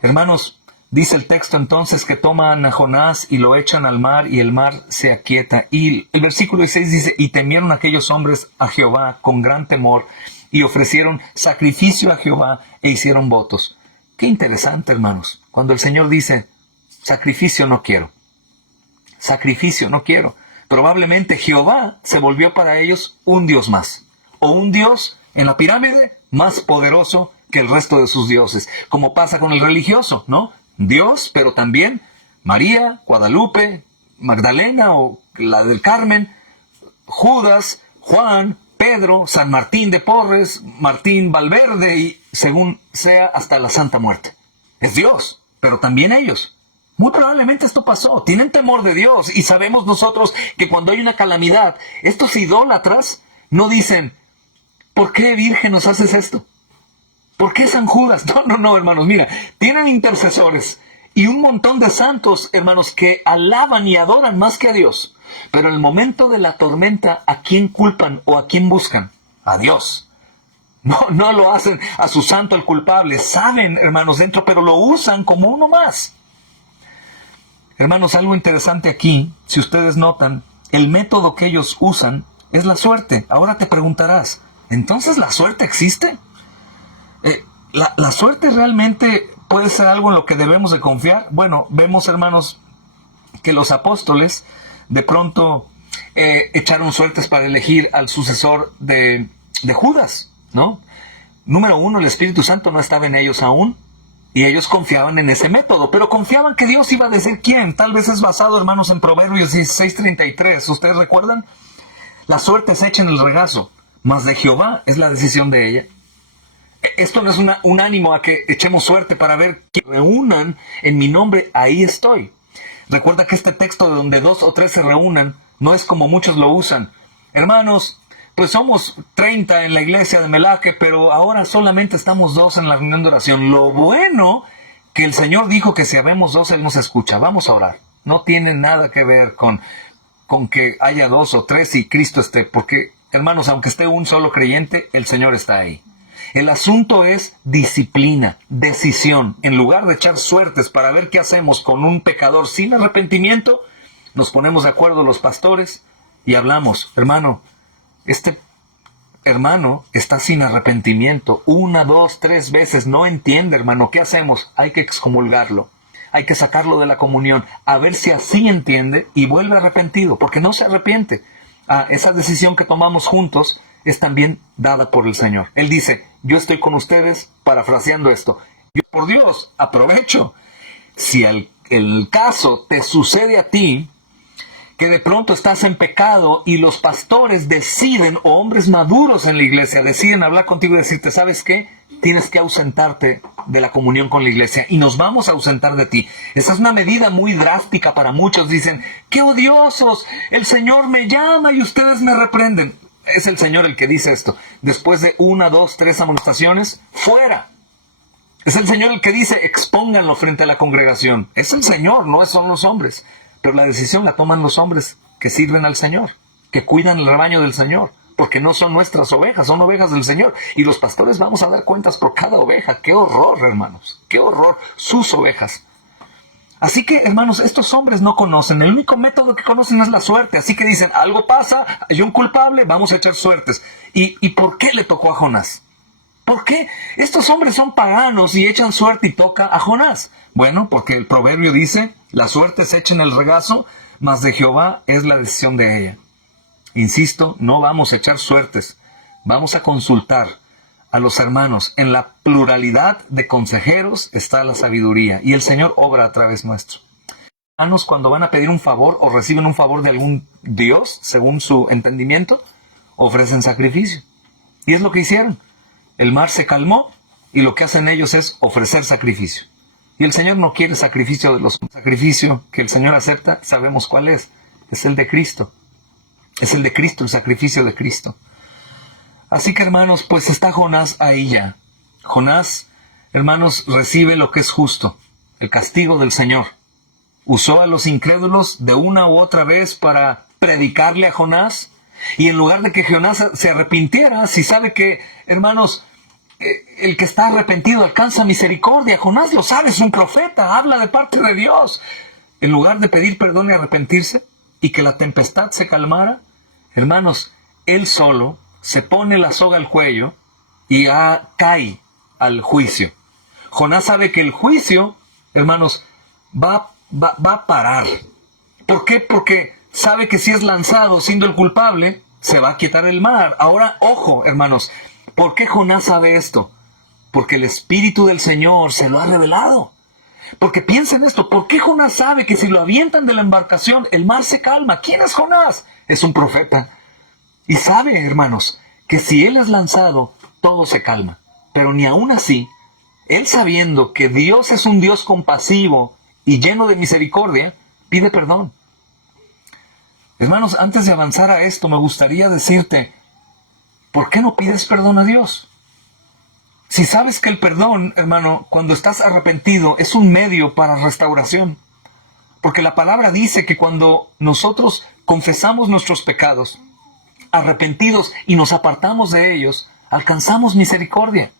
Hermanos, dice el texto entonces que toman a Jonás y lo echan al mar y el mar se aquieta. Y el versículo 16 dice, y temieron aquellos hombres a Jehová con gran temor y ofrecieron sacrificio a Jehová e hicieron votos. Qué interesante, hermanos, cuando el Señor dice, sacrificio no quiero. Sacrificio no quiero. Probablemente Jehová se volvió para ellos un Dios más. O un Dios en la pirámide más poderoso que el resto de sus dioses. Como pasa con el religioso, ¿no? Dios, pero también María, Guadalupe, Magdalena o la del Carmen, Judas, Juan, Pedro, San Martín de Porres, Martín Valverde y según sea hasta la Santa Muerte. Es Dios, pero también ellos. Muy probablemente esto pasó. Tienen temor de Dios y sabemos nosotros que cuando hay una calamidad, estos idólatras no dicen, ¿por qué Virgen nos haces esto? ¿Por qué San Judas? No, hermanos, mira, tienen intercesores y un montón de santos, hermanos, que alaban y adoran más que a Dios. Pero en el momento de la tormenta, ¿a quién culpan o a quién buscan? A Dios. No lo hacen a su santo el culpable. Saben, hermanos, dentro, pero lo usan como uno más. Hermanos, algo interesante aquí, si ustedes notan, el método que ellos usan es la suerte. Ahora te preguntarás, ¿entonces la suerte existe? ¿La suerte realmente puede ser algo en lo que debemos de confiar? Bueno, vemos, hermanos, que los apóstoles de pronto echaron suertes para elegir al sucesor de Judas, ¿no? Número 1, el Espíritu Santo no estaba en ellos aún, y ellos confiaban en ese método, pero confiaban que Dios iba a decir quién. Tal vez es basado, hermanos, en Proverbios 16:33. ¿Ustedes recuerdan? La suerte se echa en el regazo, mas de Jehová es la decisión de ella. Esto no es un ánimo a que echemos suerte para ver que reúnan en mi nombre, ahí estoy. Recuerda que este texto de donde 2 o 3 se reúnan no es como muchos lo usan. Hermanos, pues somos 30 en la iglesia de Melaque, pero ahora solamente estamos 2 en la reunión de oración. Lo bueno que el Señor dijo que si habemos 2, Él nos escucha. Vamos a orar. No tiene nada que ver con que haya 2 o 3 y Cristo esté. Porque, hermanos, aunque esté un solo creyente, el Señor está ahí. El asunto es disciplina, decisión. En lugar de echar suertes para ver qué hacemos con un pecador sin arrepentimiento, nos ponemos de acuerdo los pastores y hablamos. Hermano, este hermano está sin arrepentimiento. 1, 2, 3 veces. No entiende, hermano. ¿Qué hacemos? Hay que excomulgarlo. Hay que sacarlo de la comunión. A ver si así entiende y vuelve arrepentido. Porque no se arrepiente. Esa decisión que tomamos juntos es también dada por el Señor. Él dice, yo estoy con ustedes, parafraseando esto. Yo, por Dios, aprovecho. Si el caso te sucede a ti, que de pronto estás en pecado y los pastores deciden, o hombres maduros en la iglesia, deciden hablar contigo y decirte, ¿sabes qué? Tienes que ausentarte de la comunión con la iglesia y nos vamos a ausentar de ti. Esa es una medida muy drástica para muchos. Dicen, ¡qué odiosos! El Señor me llama y ustedes me reprenden. Es el Señor el que dice esto. Después de 1, 2, 3 amonestaciones, ¡fuera! Es el Señor el que dice, expónganlo frente a la congregación. Es el Señor, no son los hombres. Pero la decisión la toman los hombres que sirven al Señor. que cuidan el rebaño del Señor, porque no son nuestras ovejas, son ovejas del Señor. Y los pastores vamos a dar cuentas por cada oveja. ¡Qué horror, hermanos! ¡Qué horror! Sus ovejas. Así que, hermanos, estos hombres no conocen. El único método que conocen es la suerte. Así que dicen, algo pasa, hay un culpable, vamos a echar suertes. ¿Y por qué le tocó a Jonás? ¿Por qué? Estos hombres son paganos y echan suerte y toca a Jonás. Bueno, porque el proverbio dice, la suerte se echa en el regazo, mas de Jehová es la decisión de ella. Insisto, no vamos a echar suertes, vamos a consultar a los hermanos. En la pluralidad de consejeros está la sabiduría y el Señor obra a través nuestro. Hermanos, cuando van a pedir un favor o reciben un favor de algún Dios, según su entendimiento, ofrecen sacrificio. Y es lo que hicieron. El mar se calmó y lo que hacen ellos es ofrecer sacrificio. Y el Señor no quiere sacrificio de los sacrificio que el Señor acepta, sabemos cuál es el de Cristo. Es el de Cristo, el sacrificio de Cristo. Así que, hermanos, pues está Jonás ahí ya. Jonás, hermanos, recibe lo que es justo, el castigo del Señor. Usó a los incrédulos de una u otra vez para predicarle a Jonás. Y en lugar de que Jonás se arrepintiera, si sabe que, hermanos, el que está arrepentido alcanza misericordia. Jonás lo sabe, es un profeta, habla de parte de Dios. En lugar de pedir perdón y arrepentirse, y que la tempestad se calmara, hermanos, él solo se pone la soga al cuello y cae al juicio. Jonás sabe que el juicio, hermanos, va a parar. ¿Por qué? Porque sabe que si es lanzado siendo el culpable, se va a quietar el mar. Ahora, ojo, hermanos, ¿por qué Jonás sabe esto? Porque el Espíritu del Señor se lo ha revelado. Porque piensen esto, ¿por qué Jonás sabe que si lo avientan de la embarcación, el mar se calma? ¿Quién es Jonás? Es un profeta. Y sabe, hermanos, que si él es lanzado, todo se calma. Pero ni aún así, él sabiendo que Dios es un Dios compasivo y lleno de misericordia, pide perdón. Hermanos, antes de avanzar a esto, me gustaría decirte, ¿por qué no pides perdón a Dios? Si sabes que el perdón, hermano, cuando estás arrepentido, es un medio para restauración. Porque la palabra dice que cuando nosotros confesamos nuestros pecados, arrepentidos y nos apartamos de ellos, alcanzamos misericordia.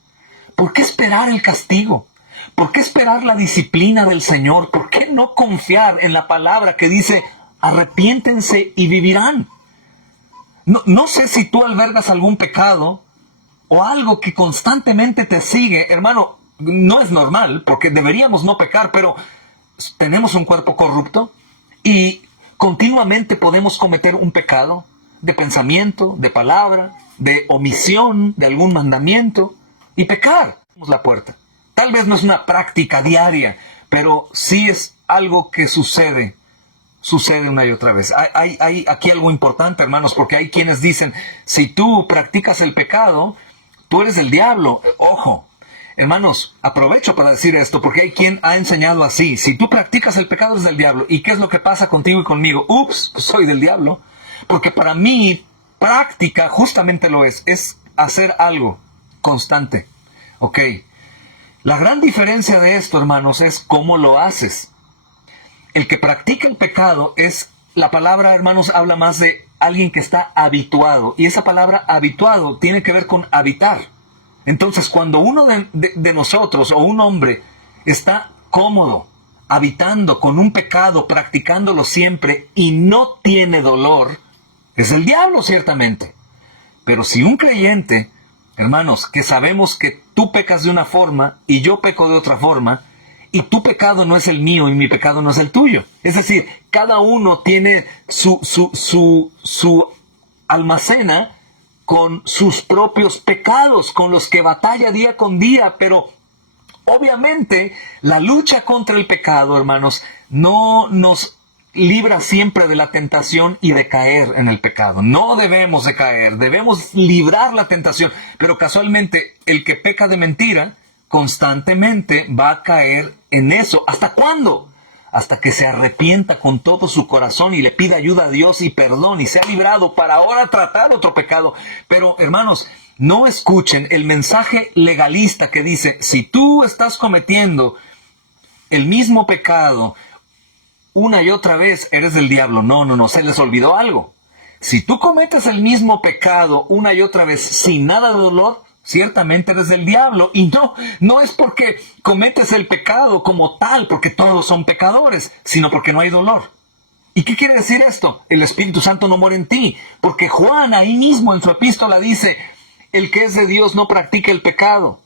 ¿Por qué esperar el castigo? ¿Por qué esperar la disciplina del Señor? ¿Por qué no confiar en la palabra que dice, arrepiéntense y vivirán? No sé si tú albergas algún pecado o algo que constantemente te sigue, hermano, no es normal, porque deberíamos no pecar, pero tenemos un cuerpo corrupto y continuamente podemos cometer un pecado de pensamiento, de palabra, de omisión de algún mandamiento y pecar. La puerta. Tal vez no es una práctica diaria, pero sí es algo que sucede una y otra vez. Hay aquí algo importante, hermanos, porque hay quienes dicen, si tú practicas el pecado, tú eres del diablo. Ojo, hermanos, aprovecho para decir esto, porque hay quien ha enseñado así. Si tú practicas el pecado, eres del diablo. ¿Y qué es lo que pasa contigo y conmigo? Ups, pues soy del diablo. Porque para mí, práctica justamente lo es hacer algo constante. Ok. La gran diferencia de esto, hermanos, es cómo lo haces. El que practica el pecado la palabra, hermanos, habla más de alguien que está habituado. Y esa palabra habituado tiene que ver con habitar. Entonces, cuando uno de nosotros o un hombre está cómodo, habitando con un pecado, practicándolo siempre y no tiene dolor, es el diablo ciertamente. Pero si un creyente, hermanos, que sabemos que tú pecas de una forma y yo peco de otra forma, y tu pecado no es el mío y mi pecado no es el tuyo. Es decir, cada uno tiene su almacena con sus propios pecados, con los que batalla día con día, pero obviamente la lucha contra el pecado, hermanos, no nos libra siempre de la tentación y de caer en el pecado. No debemos de caer, debemos librar la tentación, pero casualmente el que peca de mentira constantemente va a caer en eso. ¿Hasta cuándo? Hasta que se arrepienta con todo su corazón y le pida ayuda a Dios y perdón y sea librado para ahora tratar otro pecado. Pero, hermanos, no escuchen el mensaje legalista que dice, si tú estás cometiendo el mismo pecado una y otra vez, eres del diablo. No, se les olvidó algo. Si tú cometes el mismo pecado una y otra vez sin nada de dolor, ciertamente eres del diablo. Y no es porque cometes el pecado como tal, porque todos son pecadores, sino porque no hay dolor. ¿Y qué quiere decir esto? El Espíritu Santo no mora en ti, porque Juan ahí mismo en su epístola dice, el que es de Dios no practica el pecado.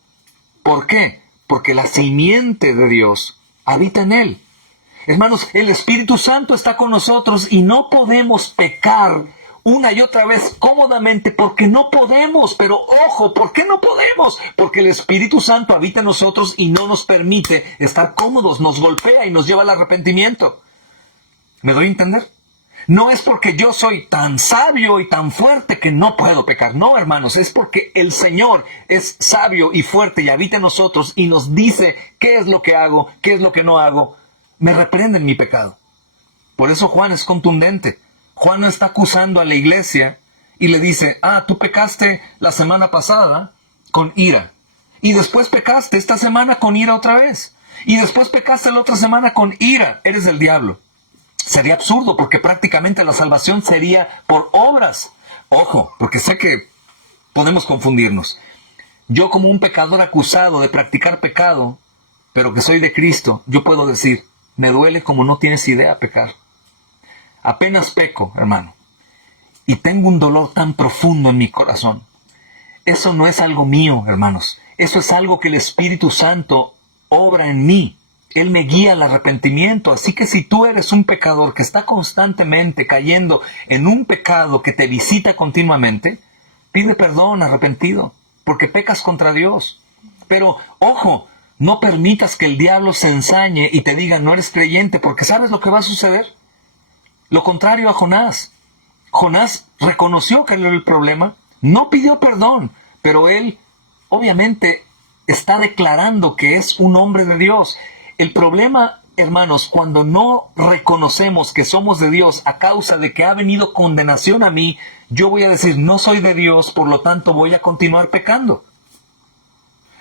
¿Por qué? Porque la simiente de Dios habita en él. Hermanos, el Espíritu Santo está con nosotros y no podemos pecar una y otra vez cómodamente porque no podemos. Pero ojo, ¿por qué no podemos? Porque el Espíritu Santo habita en nosotros y no nos permite estar cómodos, nos golpea y nos lleva al arrepentimiento. ¿Me doy a entender? No es porque yo soy tan sabio y tan fuerte que no puedo pecar. No, hermanos, es porque el Señor es sabio y fuerte y habita en nosotros y nos dice qué es lo que hago, qué es lo que no hago. Me reprende en mi pecado. Por eso Juan es contundente. Juan no está acusando a la iglesia y le dice, tú pecaste la semana pasada con ira. Y después pecaste esta semana con ira otra vez. Y después pecaste la otra semana con ira. Eres del diablo. Sería absurdo porque prácticamente la salvación sería por obras. Ojo, porque sé que podemos confundirnos. Yo como un pecador acusado de practicar pecado, pero que soy de Cristo, yo puedo decir, me duele como no tienes idea pecar. Apenas peco, hermano, y tengo un dolor tan profundo en mi corazón. Eso no es algo mío, hermanos. Eso es algo que el Espíritu Santo obra en mí. Él me guía al arrepentimiento. Así que si tú eres un pecador que está constantemente cayendo en un pecado que te visita continuamente, pide perdón arrepentido, porque pecas contra Dios. Pero, ojo, no permitas que el diablo se ensañe y te diga no eres creyente, porque ¿sabes lo que va a suceder? Lo contrario a Jonás. Jonás reconoció que era el problema, no pidió perdón, pero él obviamente está declarando que es un hombre de Dios. El problema, hermanos, cuando no reconocemos que somos de Dios a causa de que ha venido condenación a mí, yo voy a decir, no soy de Dios, por lo tanto voy a continuar pecando.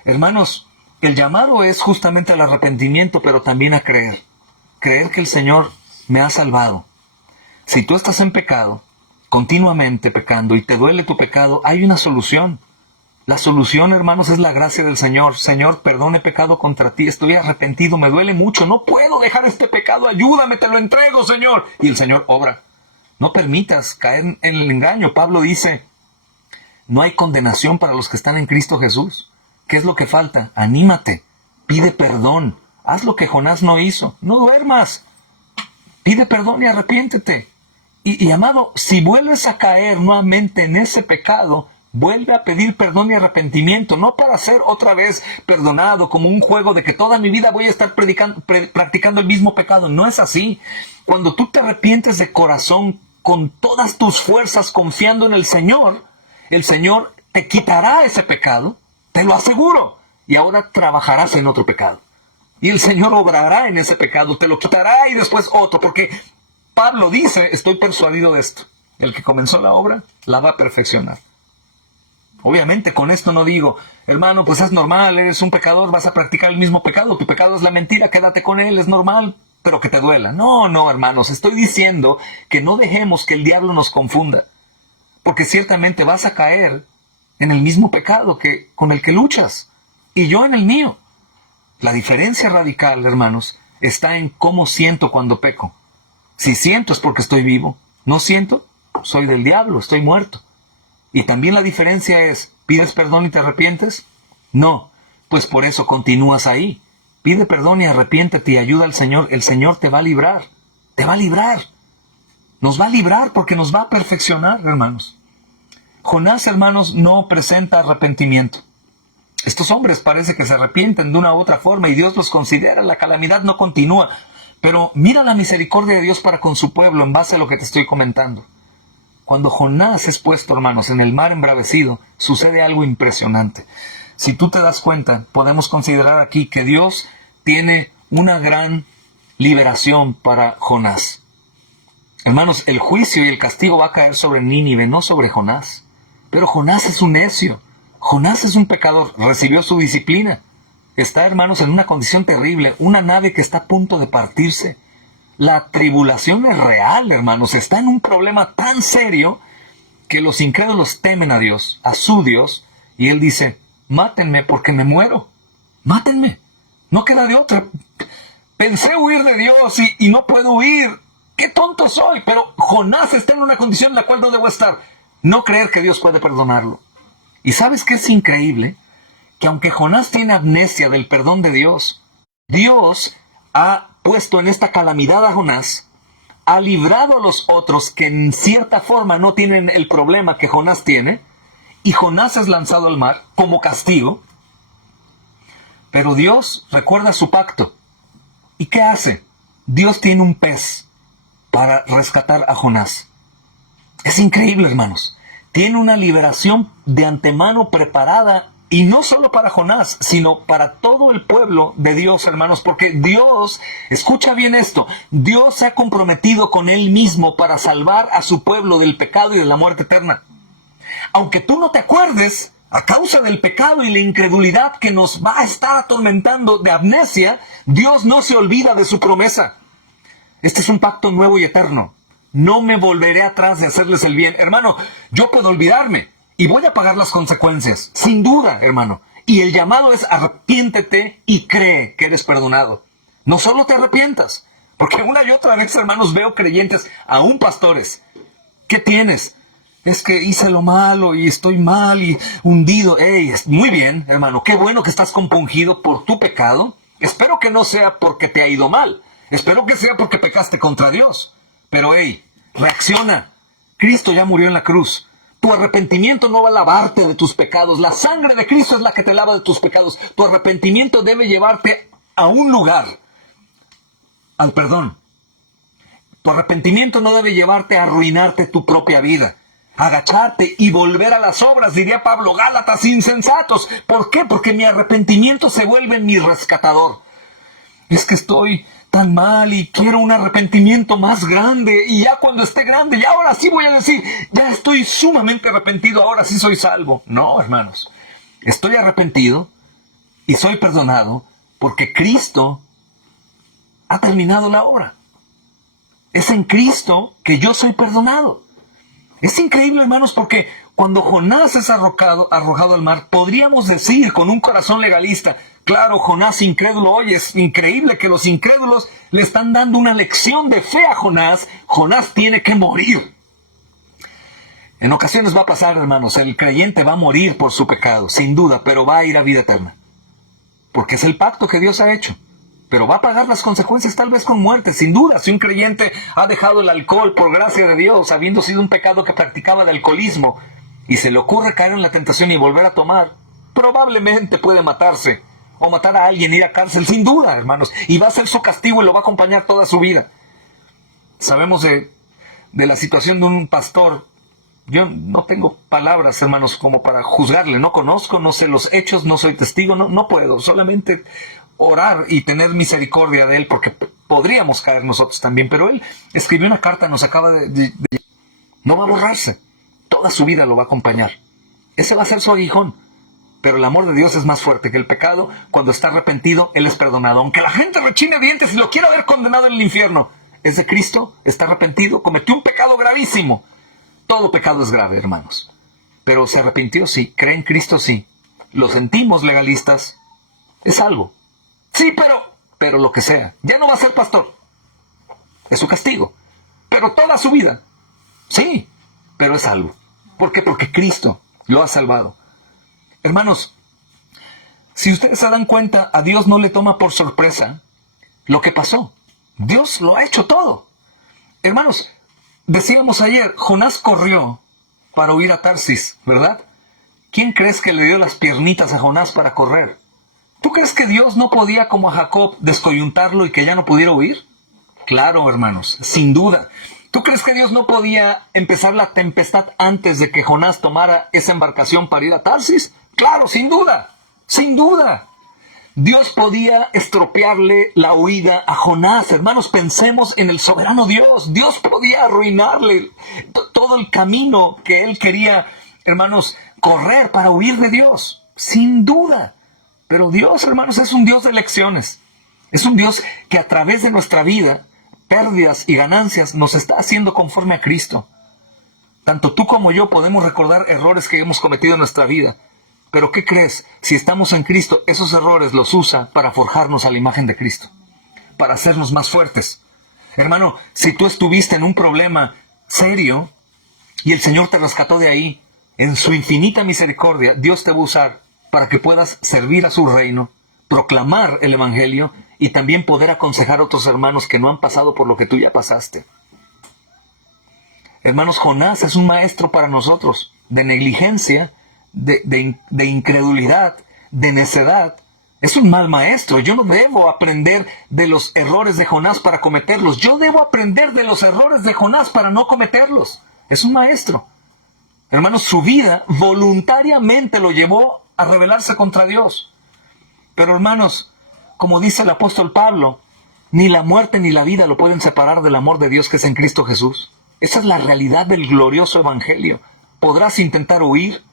Hermanos, el llamado es justamente al arrepentimiento, pero también a creer. Creer que el Señor me ha salvado. Si tú estás en pecado, continuamente pecando, y te duele tu pecado, hay una solución. La solución, hermanos, es la gracia del Señor. Señor, perdón, he pecado contra ti, estoy arrepentido, me duele mucho, no puedo dejar este pecado, ayúdame, te lo entrego, Señor. Y el Señor obra. No permitas caer en el engaño. Pablo dice, no hay condenación para los que están en Cristo Jesús. ¿Qué es lo que falta? Anímate, pide perdón, haz lo que Jonás no hizo, no duermas, pide perdón y arrepiéntete. Y amado, si vuelves a caer nuevamente en ese pecado, vuelve a pedir perdón y arrepentimiento, no para ser otra vez perdonado como un juego de que toda mi vida voy a estar practicando el mismo pecado. No es así. Cuando tú te arrepientes de corazón con todas tus fuerzas confiando en el Señor te quitará ese pecado, te lo aseguro, y ahora trabajarás en otro pecado. Y el Señor obrará en ese pecado, te lo quitará y después otro, porque Pablo dice, estoy persuadido de esto, el que comenzó la obra la va a perfeccionar. Obviamente con esto no digo, hermano, pues es normal, eres un pecador, vas a practicar el mismo pecado, tu pecado es la mentira, quédate con él, es normal, pero que te duela. No, hermanos, estoy diciendo que no dejemos que el diablo nos confunda, porque ciertamente vas a caer en el mismo pecado con el que luchas, y yo en el mío. La diferencia radical, hermanos, está en cómo siento cuando peco. Si siento es porque estoy vivo, no siento, soy del diablo, estoy muerto. Y también la diferencia es, ¿pides perdón y te arrepientes? No, pues por eso continúas ahí. Pide perdón y arrepiéntete y ayuda al Señor. El Señor te va a librar. Te va a librar. Nos va a librar porque nos va a perfeccionar, hermanos. Jonás, hermanos, no presenta arrepentimiento. Estos hombres parece que se arrepienten de una u otra forma y Dios los considera. La calamidad no continúa. Pero mira la misericordia de Dios para con su pueblo en base a lo que te estoy comentando. Cuando Jonás es puesto, hermanos, en el mar embravecido, sucede algo impresionante. Si tú te das cuenta, podemos considerar aquí que Dios tiene una gran liberación para Jonás. Hermanos, el juicio y el castigo va a caer sobre Nínive, no sobre Jonás. Pero Jonás es un necio. Jonás es un pecador. Recibió su disciplina. Está, hermanos, en una condición terrible. Una nave que está a punto de partirse. La tribulación es real, hermanos. Está en un problema tan serio que los incrédulos temen a Dios, a su Dios, y Él dice, mátenme porque me muero. Mátenme. No queda de otra. Pensé huir de Dios y no puedo huir. ¡Qué tonto soy! Pero Jonás está en una condición en la cual no debo estar. No creer que Dios puede perdonarlo. ¿Y sabes qué es increíble? Que aunque Jonás tiene amnesia del perdón de Dios, Dios ha puesto en esta calamidad a Jonás, ha librado a los otros que en cierta forma no tienen el problema que Jonás tiene, y Jonás es lanzado al mar como castigo. Pero Dios recuerda su pacto. ¿Y qué hace? Dios tiene un pez para rescatar a Jonás. Es increíble, hermanos. Tiene una liberación de antemano preparada, y no solo para Jonás, sino para todo el pueblo de Dios, hermanos, porque Dios, escucha bien esto, Dios se ha comprometido con Él mismo para salvar a su pueblo del pecado y de la muerte eterna. Aunque tú no te acuerdes, a causa del pecado y la incredulidad que nos va a estar atormentando de amnesia, Dios no se olvida de su promesa. Este es un pacto nuevo y eterno. No me volveré atrás de hacerles el bien. Hermano, yo puedo olvidarme y voy a pagar las consecuencias, sin duda, hermano. Y el llamado es arrepiéntete y cree que eres perdonado. No solo te arrepientas, porque una y otra vez, hermanos, veo creyentes, aún pastores. ¿Qué tienes? Es que hice lo malo y estoy mal y hundido. Ey, muy bien, hermano, qué bueno que estás compungido por tu pecado. Espero que no sea porque te ha ido mal. Espero que sea porque pecaste contra Dios. Pero hey, reacciona. Cristo ya murió en la cruz. Tu arrepentimiento no va a lavarte de tus pecados. La sangre de Cristo es la que te lava de tus pecados. Tu arrepentimiento debe llevarte a un lugar, al perdón. Tu arrepentimiento no debe llevarte a arruinarte tu propia vida. Agacharte y volver a las obras, diría Pablo, Gálatas insensatos. ¿Por qué? Porque mi arrepentimiento se vuelve mi rescatador. Es que estoy tan mal y quiero un arrepentimiento más grande, y ya cuando esté grande, ya ahora sí voy a decir, ya estoy sumamente arrepentido, ahora sí soy salvo. No, hermanos, estoy arrepentido y soy perdonado porque Cristo ha terminado la obra. Es en Cristo que yo soy perdonado. Es increíble, hermanos, porque cuando Jonás es arrojado al mar, podríamos decir con un corazón legalista, claro, Jonás incrédulo, oye, es increíble que los incrédulos le están dando una lección de fe a Jonás. Jonás tiene que morir. En ocasiones va a pasar, hermanos, el creyente va a morir por su pecado, sin duda, pero va a ir a vida eterna. Porque es el pacto que Dios ha hecho. Pero va a pagar las consecuencias tal vez con muerte, sin duda. Si un creyente ha dejado el alcohol por gracia de Dios, habiendo sido un pecado que practicaba de alcoholismo, y se le ocurre caer en la tentación y volver a tomar, probablemente puede matarse, o matar a alguien, ir a cárcel, sin duda, hermanos. Y va a ser su castigo y lo va a acompañar toda su vida. Sabemos de la situación de un pastor. Yo no tengo palabras, hermanos, como para juzgarle. No conozco, no sé los hechos, no soy testigo, no puedo. Solamente orar y tener misericordia de él, porque podríamos caer nosotros también. Pero él escribió una carta, nos acaba no va a borrarse. Toda su vida lo va a acompañar. Ese va a ser su aguijón. Pero el amor de Dios es más fuerte que el pecado. Cuando está arrepentido, Él es perdonado. Aunque la gente rechine dientes y lo quiera ver condenado en el infierno, es de Cristo, está arrepentido, cometió un pecado gravísimo. Todo pecado es grave, hermanos. Pero se arrepintió, sí. Cree en Cristo, sí. Lo sentimos legalistas. Es salvo. Sí, pero lo que sea. Ya no va a ser pastor. Es su castigo. Pero toda su vida. Sí, pero es salvo. ¿Por qué? Porque Cristo lo ha salvado. Hermanos, si ustedes se dan cuenta, a Dios no le toma por sorpresa lo que pasó. Dios lo ha hecho todo. Hermanos, decíamos ayer, Jonás corrió para huir a Tarsis, ¿verdad? ¿Quién crees que le dio las piernitas a Jonás para correr? ¿Tú crees que Dios no podía, como a Jacob, descoyuntarlo y que ya no pudiera huir? Claro, hermanos, sin duda. ¿Tú crees que Dios no podía empezar la tempestad antes de que Jonás tomara esa embarcación para ir a Tarsis? Claro, sin duda, sin duda. Dios podía estropearle la huida a Jonás. Hermanos, pensemos en el soberano Dios. Dios podía arruinarle todo el camino que él quería, hermanos, correr para huir de Dios. Sin duda. Pero Dios, hermanos, es un Dios de lecciones. Es un Dios que a través de nuestra vida pérdidas y ganancias, nos está haciendo conforme a Cristo. Tanto tú como yo podemos recordar errores que hemos cometido en nuestra vida. Pero ¿qué crees? Si estamos en Cristo, esos errores los usa para forjarnos a la imagen de Cristo, para hacernos más fuertes. Hermano, si tú estuviste en un problema serio y el Señor te rescató de ahí, en su infinita misericordia, Dios te va a usar para que puedas servir a su reino, proclamar el Evangelio y también poder aconsejar a otros hermanos que no han pasado por lo que tú ya pasaste. Hermanos, Jonás es un maestro para nosotros de negligencia, de incredulidad, de necedad. Es un mal maestro. Yo no debo aprender de los errores de Jonás para cometerlos. Yo debo aprender de los errores de Jonás para no cometerlos. Es un maestro. Hermanos, su vida voluntariamente lo llevó a rebelarse contra Dios. Pero hermanos, como dice el apóstol Pablo, ni la muerte ni la vida lo pueden separar del amor de Dios que es en Cristo Jesús. Esa es la realidad del glorioso evangelio. Podrás intentar huir.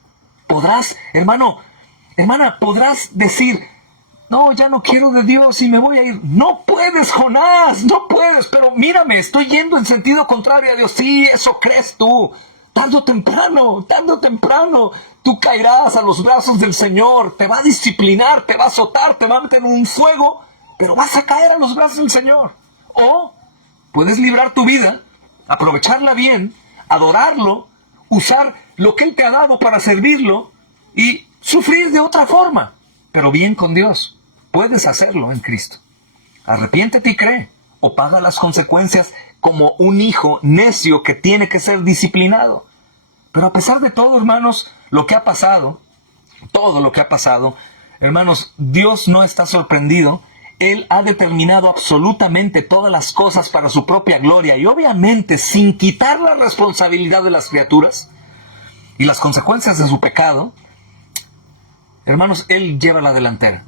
Podrás, hermana, podrás decir, no, ya no quiero de Dios y me voy a ir. No puedes, Jonás, no puedes. Pero mírame, estoy yendo en sentido contrario a Dios. Sí, eso crees tú. Tarde o temprano, tú caerás a los brazos del Señor. Te va a disciplinar, te va a azotar, te va a meter en un fuego, pero vas a caer a los brazos del Señor. O puedes librar tu vida, aprovecharla bien, adorarlo, usar lo que Él te ha dado para servirlo y sufrir de otra forma, pero bien con Dios. Puedes hacerlo en Cristo. Arrepiéntete y cree, o paga las consecuencias como un hijo necio que tiene que ser disciplinado. Pero a pesar de todo, hermanos, lo que ha pasado, todo lo que ha pasado, hermanos, Dios no está sorprendido. Él ha determinado absolutamente todas las cosas para su propia gloria y obviamente sin quitar la responsabilidad de las criaturas y las consecuencias de su pecado. Hermanos, Él lleva la delantera.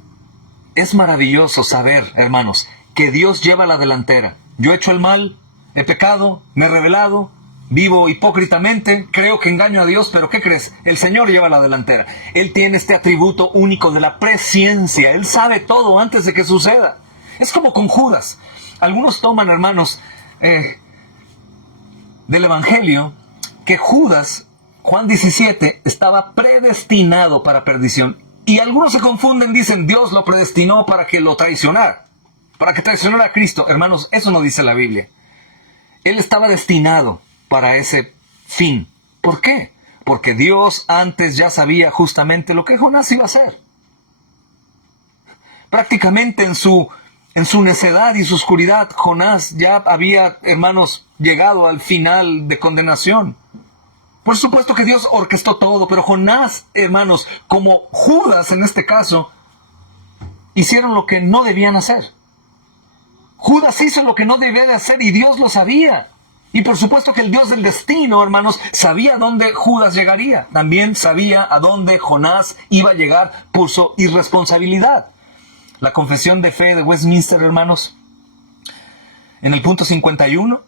Es maravilloso saber, hermanos, que Dios lleva la delantera. Yo he hecho el mal, he pecado, me he rebelado, vivo hipócritamente, creo que engaño a Dios, pero ¿qué crees? El Señor lleva la delantera. Él tiene este atributo único de la presciencia. Él sabe todo antes de que suceda. Es como con Judas. Algunos toman, hermanos, del Evangelio, que Judas, Juan 17, estaba predestinado para perdición. Y algunos se confunden, dicen, Dios lo predestinó para que lo traicionara, para que traicionara a Cristo. Hermanos, eso no dice la Biblia. Él estaba destinado para ese fin. ¿Por qué? Porque Dios antes ya sabía justamente lo que Jonás iba a hacer. Prácticamente en su necedad y su oscuridad, Jonás ya había, hermanos, llegado al final de condenación. Por supuesto que Dios orquestó todo, pero Jonás, hermanos, como Judas en este caso, hicieron lo que no debían hacer. Judas hizo lo que no debía de hacer y Dios lo sabía. Y por supuesto que el Dios del destino, hermanos, sabía a dónde Judas llegaría. También sabía a dónde Jonás iba a llegar por su irresponsabilidad. La confesión de fe de Westminster, hermanos, en el punto 51,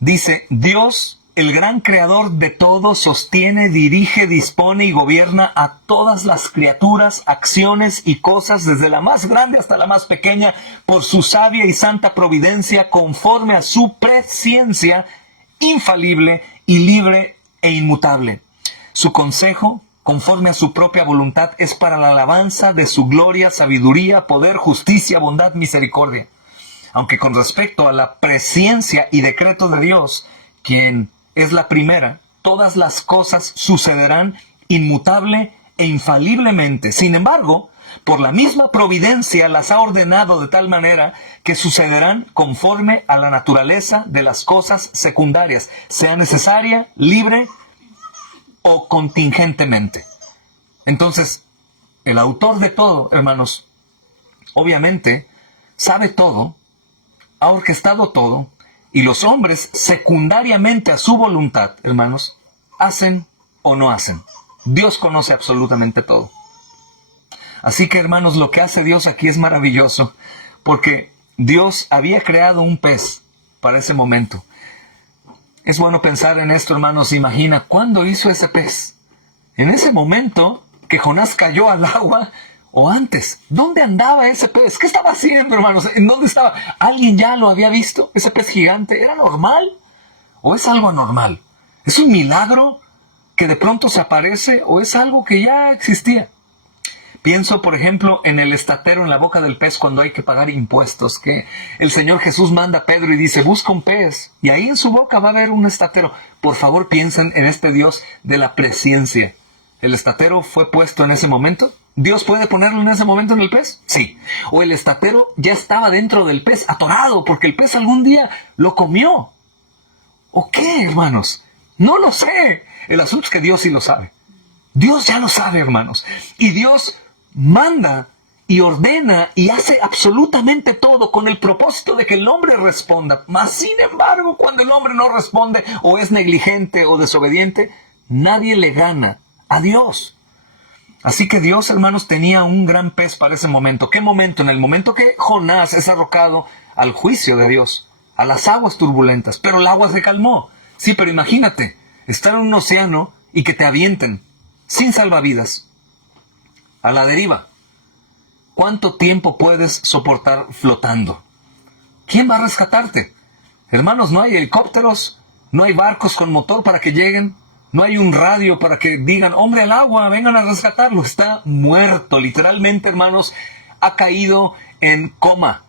dice, Dios, el gran creador de todo, sostiene, dirige, dispone y gobierna a todas las criaturas, acciones y cosas, desde la más grande hasta la más pequeña, por su sabia y santa providencia, conforme a su presciencia infalible y libre e inmutable. Su consejo, conforme a su propia voluntad, es para la alabanza de su gloria, sabiduría, poder, justicia, bondad, misericordia. Aunque con respecto a la presciencia y decreto de Dios, quien es la primera, todas las cosas sucederán inmutable e infaliblemente. Sin embargo, por la misma providencia las ha ordenado de tal manera que sucederán conforme a la naturaleza de las cosas secundarias, sea necesaria, libre o contingentemente. Entonces, el autor de todo, hermanos, obviamente sabe todo, ha orquestado todo, y los hombres, secundariamente a su voluntad, hermanos, hacen o no hacen. Dios conoce absolutamente todo. Así que, hermanos, lo que hace Dios aquí es maravilloso, porque Dios había creado un pez para ese momento. Es bueno pensar en esto, hermanos. Imagina, ¿cuándo hizo ese pez? En ese momento que Jonás cayó al agua, o antes? ¿Dónde andaba ese pez? ¿Qué estaba haciendo, hermanos? ¿En dónde estaba? ¿Alguien ya lo había visto? ¿Ese pez gigante era normal o es algo anormal? ¿Es un milagro que de pronto se aparece o es algo que ya existía? Pienso, por ejemplo, en el estatero en la boca del pez cuando hay que pagar impuestos, que el Señor Jesús manda a Pedro y dice, busca un pez, y ahí en su boca va a haber un estatero. Por favor, piensen en este Dios de la presciencia. ¿El estatero fue puesto en ese momento? ¿Dios puede ponerlo en ese momento en el pez? Sí. O el estatero ya estaba dentro del pez, atorado, porque el pez algún día lo comió. ¿O qué, hermanos? No lo sé. El asunto es que Dios sí lo sabe. Dios ya lo sabe, hermanos. Y Dios manda y ordena y hace absolutamente todo con el propósito de que el hombre responda. Mas, sin embargo, cuando el hombre no responde o es negligente o desobediente, nadie le gana a Dios. Así que Dios, hermanos, tenía un gran pez para ese momento. ¿Qué momento? En el momento que Jonás es arrojado al juicio de Dios, a las aguas turbulentas. Pero el agua se calmó. Sí, pero imagínate, estar en un océano y que te avienten sin salvavidas, a la deriva. ¿Cuánto tiempo puedes soportar flotando? ¿Quién va a rescatarte? Hermanos, no hay helicópteros, no hay barcos con motor para que lleguen, no hay un radio para que digan, hombre al agua, vengan a rescatarlo. Está muerto, literalmente, hermanos, ha caído en coma.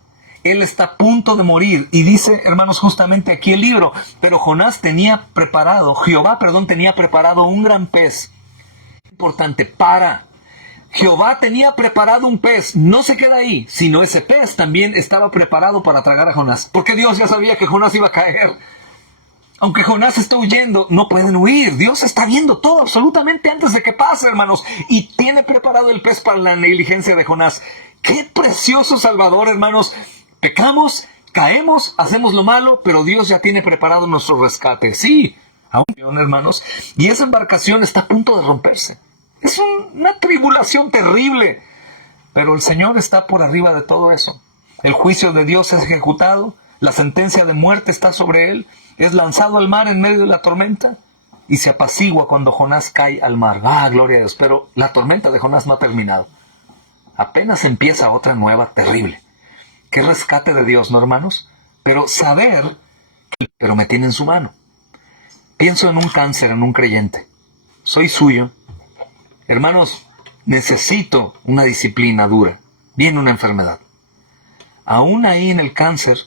Él está a punto de morir. Y dice, hermanos, justamente aquí el libro, pero Jonás tenía preparado, Jehová tenía preparado un gran pez. Importante, Jehová tenía preparado un pez, no se queda ahí, sino ese pez también estaba preparado para tragar a Jonás, porque Dios ya sabía que Jonás iba a caer. Aunque Jonás está huyendo, no pueden huir. Dios está viendo todo absolutamente antes de que pase, hermanos, y tiene preparado el pez para la negligencia de Jonás. ¡Qué precioso Salvador, hermanos! Pecamos, caemos, hacemos lo malo, pero Dios ya tiene preparado nuestro rescate. Sí, aún, hermanos, y esa embarcación está a punto de romperse. Es una tribulación terrible, pero el Señor está por arriba de todo eso. El juicio de Dios es ejecutado, la sentencia de muerte está sobre él, es lanzado al mar en medio de la tormenta y se apacigua cuando Jonás cae al mar. ¡Ah, gloria a Dios! Pero la tormenta de Jonás no ha terminado. Apenas empieza otra nueva terrible. ¡Qué rescate de Dios!, ¿no, hermanos? Pero pero me tiene en su mano. Pienso en un cáncer, en un creyente. Soy suyo. Hermanos, necesito una disciplina dura. Viene una enfermedad. Aún ahí en el cáncer,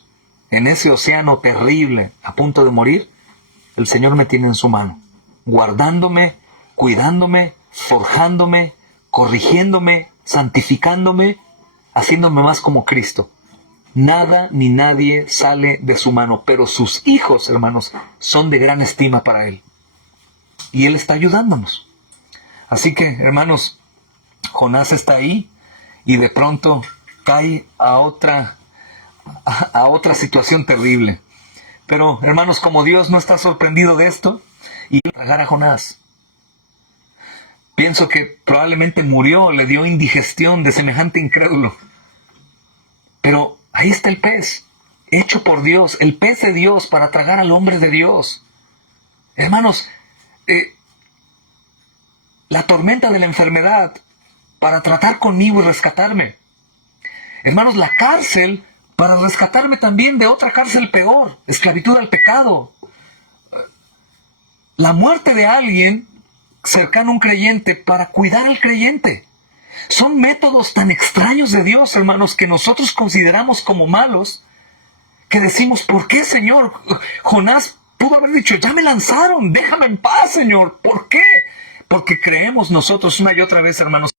en ese océano terrible, a punto de morir, el Señor me tiene en su mano, guardándome, cuidándome, forjándome, corrigiéndome, santificándome, haciéndome más como Cristo. Nada ni nadie sale de su mano, pero sus hijos, hermanos, son de gran estima para Él. Y Él está ayudándonos. Así que, hermanos, Jonás está ahí y de pronto cae a otra situación terrible. Pero, hermanos, como Dios no está sorprendido de esto, y tragar a Jonás. Pienso que probablemente murió, le dio indigestión de semejante incrédulo. Pero ahí está el pez, hecho por Dios, el pez de Dios para tragar al hombre de Dios. Hermanos, la tormenta de la enfermedad para tratar conmigo y rescatarme. Hermanos, la cárcel para rescatarme también de otra cárcel peor, esclavitud al pecado. La muerte de alguien cercano a un creyente para cuidar al creyente. Son métodos tan extraños de Dios, hermanos, que nosotros consideramos como malos, que decimos, ¿por qué, Señor? Jonás pudo haber dicho, ya me lanzaron, déjame en paz, Señor. ¿Por qué? Porque creemos nosotros una y otra vez, hermanos,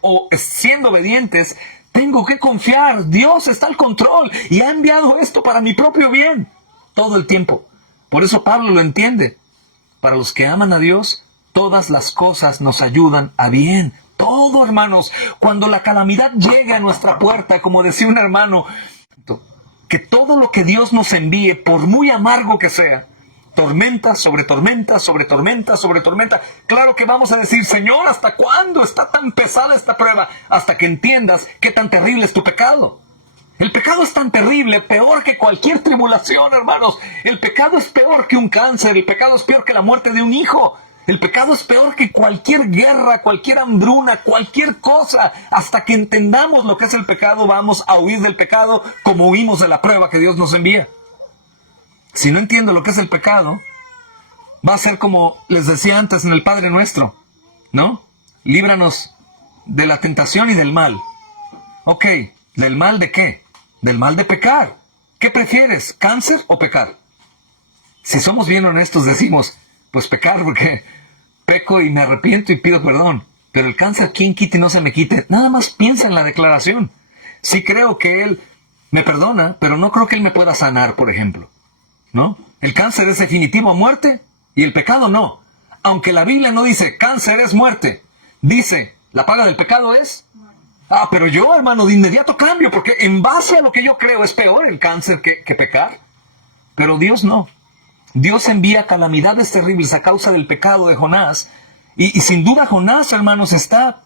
o siendo obedientes, tengo que confiar, Dios está al control y ha enviado esto para mi propio bien todo el tiempo. Por eso Pablo lo entiende. Para los que aman a Dios, todas las cosas nos ayudan a bien. Todo, hermanos, cuando la calamidad llegue a nuestra puerta, como decía un hermano, que todo lo que Dios nos envíe, por muy amargo que sea, tormenta sobre tormenta, sobre tormenta, sobre tormenta. Claro que vamos a decir, Señor, ¿hasta cuándo está tan pesada esta prueba? Hasta que entiendas qué tan terrible es tu pecado. El pecado es tan terrible, peor que cualquier tribulación, hermanos. El pecado es peor que un cáncer, el pecado es peor que la muerte de un hijo. El pecado es peor que cualquier guerra, cualquier hambruna, cualquier cosa. Hasta que entendamos lo que es el pecado, vamos a huir del pecado como huimos de la prueba que Dios nos envía. Si no entiendo lo que es el pecado, va a ser como les decía antes en el Padre Nuestro, ¿no? Líbranos de la tentación y del mal. Ok, ¿del mal de qué? Del mal de pecar. ¿Qué prefieres, cáncer o pecar? Si somos bien honestos decimos, pues pecar porque peco y me arrepiento y pido perdón. Pero el cáncer, ¿quién quite y no se me quite? Nada más piensa en la declaración. Sí creo que Él me perdona, pero no creo que Él me pueda sanar, por ejemplo, ¿no? El cáncer es definitivo a muerte y el pecado no. Aunque la Biblia no dice cáncer es muerte, dice la paga del pecado es... pero yo, hermano, de inmediato cambio, porque en base a lo que yo creo es peor el cáncer que pecar. Pero Dios no. Dios envía calamidades terribles a causa del pecado de Jonás. Y sin duda Jonás, hermanos, está,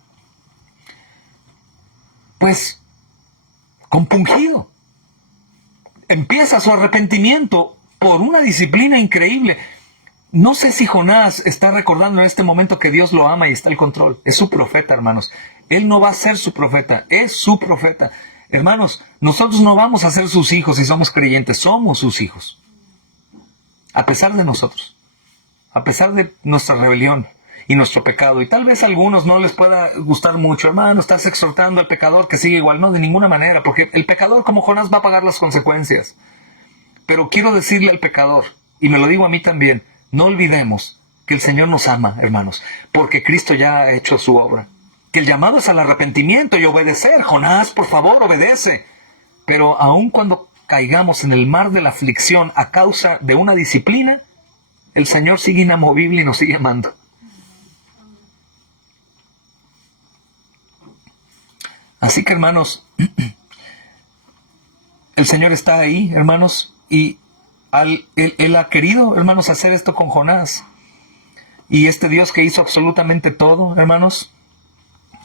pues, compungido. Empieza su arrepentimiento por una disciplina increíble. No sé si Jonás está recordando en este momento que Dios lo ama y está al control. Es su profeta, hermanos. Él no va a ser su profeta, es su profeta. Hermanos, nosotros no vamos a ser sus hijos si somos creyentes, somos sus hijos. A pesar de nosotros, a pesar de nuestra rebelión y nuestro pecado. Y tal vez a algunos no les pueda gustar mucho. Hermano, estás exhortando al pecador que sigue igual. No, de ninguna manera, porque el pecador como Jonás va a pagar las consecuencias. Pero quiero decirle al pecador, y me lo digo a mí también, no olvidemos que el Señor nos ama, hermanos, porque Cristo ya ha hecho su obra. Que el llamado es al arrepentimiento y obedecer. Jonás, por favor, obedece. Pero aun cuando caigamos en el mar de la aflicción a causa de una disciplina, el Señor sigue inamovible y nos sigue amando. Así que, hermanos, el Señor está ahí, hermanos, y Él ha querido, hermanos, hacer esto con Jonás. Y este Dios que hizo absolutamente todo, hermanos,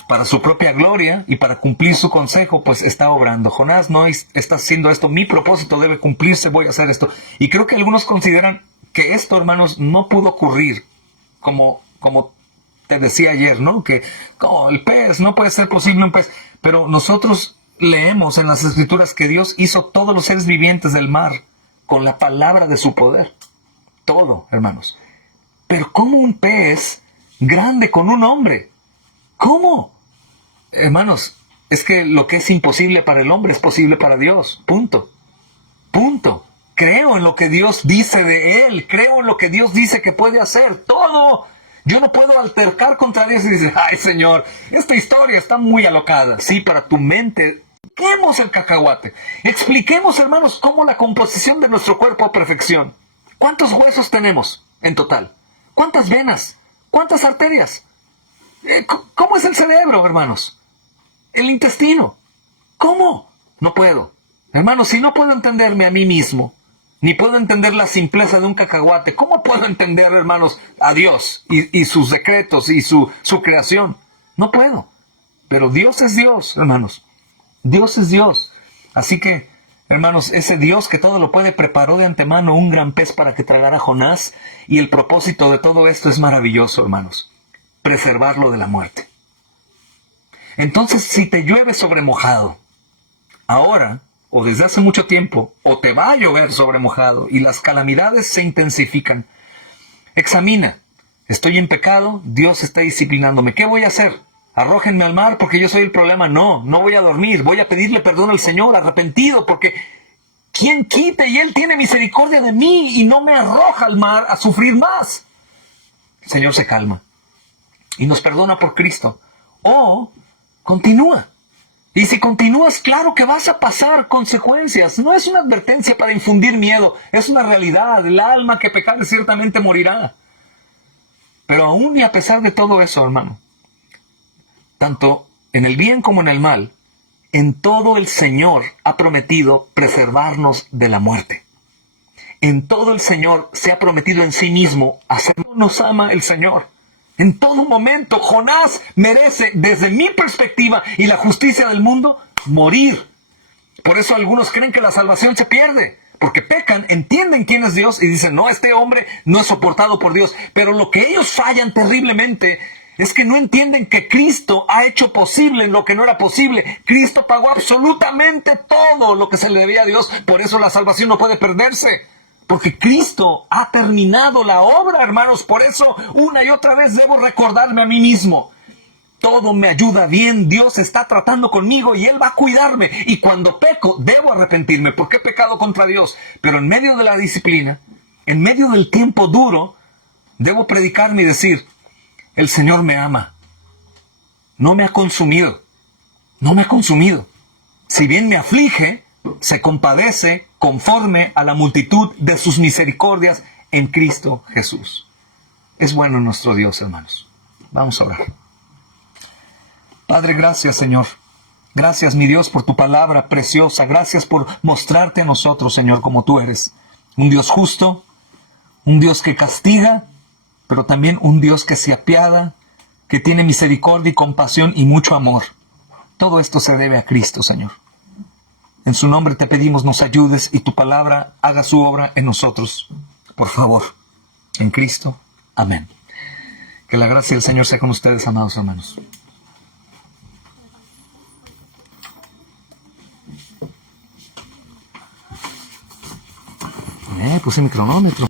para su propia gloria y para cumplir su consejo, pues está obrando. Jonás no está haciendo esto, mi propósito debe cumplirse, voy a hacer esto. Y creo que algunos consideran que esto, hermanos, no pudo ocurrir, como te decía ayer, ¿no? Que el pez, no puede ser posible un pez. Pero nosotros leemos en las Escrituras que Dios hizo todos los seres vivientes del mar con la palabra de su poder. Todo, hermanos. Pero ¿cómo un pez grande con un hombre? ¿Cómo? Hermanos, es que lo que es imposible para el hombre es posible para Dios. Punto. Punto. Creo en lo que Dios dice de Él. Creo en lo que Dios dice que puede hacer. Todo. Yo no puedo altercar contra Dios y decir, ay Señor, esta historia está muy alocada. Sí, para tu mente, expliquemos el cacahuate. Expliquemos, hermanos, cómo la composición de nuestro cuerpo a perfección. ¿Cuántos huesos tenemos en total? ¿Cuántas venas? ¿Cuántas arterias? ¿Cómo es el cerebro, hermanos? El intestino. ¿Cómo? No puedo. Hermanos, si no puedo entenderme a mí mismo, ni puedo entender la simpleza de un cacahuate, ¿cómo puedo entender, hermanos, a Dios y sus decretos y su creación? No puedo. Pero Dios es Dios, hermanos. Dios es Dios. Así que, hermanos, ese Dios que todo lo puede preparó de antemano un gran pez para que tragara a Jonás, y el propósito de todo esto es maravilloso, hermanos. Preservarlo de la muerte. Entonces, si te llueve sobre mojado, ahora, o desde hace mucho tiempo, o te va a llover sobre mojado, y las calamidades se intensifican, examina, estoy en pecado, Dios está disciplinándome, ¿qué voy a hacer? ¿Arrójenme al mar porque yo soy el problema? No, no voy a dormir, voy a pedirle perdón al Señor, arrepentido, porque ¿quién quite? Y Él tiene misericordia de mí y no me arroja al mar a sufrir más. El Señor se calma y nos perdona por Cristo. O continúa. Y si continúas, claro que vas a pasar consecuencias. No es una advertencia para infundir miedo, es una realidad. El alma que pecare ciertamente morirá. Pero aún y a pesar de todo eso, hermano, tanto en el bien como en el mal, en todo el Señor ha prometido preservarnos de la muerte. En todo el Señor se ha prometido en sí mismo hacernos. Nos ama el Señor. En todo momento, Jonás merece, desde mi perspectiva y la justicia del mundo, morir. Por eso algunos creen que la salvación se pierde. Porque pecan, entienden quién es Dios y dicen, no, este hombre no es soportado por Dios. Pero lo que ellos fallan terriblemente es que no entienden que Cristo ha hecho posible lo que no era posible. Cristo pagó absolutamente todo lo que se le debía a Dios. Por eso la salvación no puede perderse. Porque Cristo ha terminado la obra, hermanos. Por eso una y otra vez debo recordarme a mí mismo. Todo me ayuda bien, Dios está tratando conmigo y Él va a cuidarme. Y cuando peco, debo arrepentirme porque he pecado contra Dios. Pero en medio de la disciplina, en medio del tiempo duro, debo predicarme y decir, el Señor me ama. No me ha consumido. No me ha consumido. Si bien me aflige, se compadece conforme a la multitud de sus misericordias en Cristo Jesús. Es bueno nuestro Dios, hermanos. Vamos a orar. Padre, gracias, Señor. Gracias, mi Dios, por tu palabra preciosa. Gracias por mostrarte a nosotros, Señor, como tú eres. Un Dios justo, un Dios que castiga, pero también un Dios que se apiada, que tiene misericordia y compasión y mucho amor. Todo esto se debe a Cristo, Señor. En su nombre te pedimos nos ayudes y tu palabra haga su obra en nosotros. Por favor, en Cristo. Amén. Que la gracia del Señor sea con ustedes, amados hermanos. Puse mi cronómetro.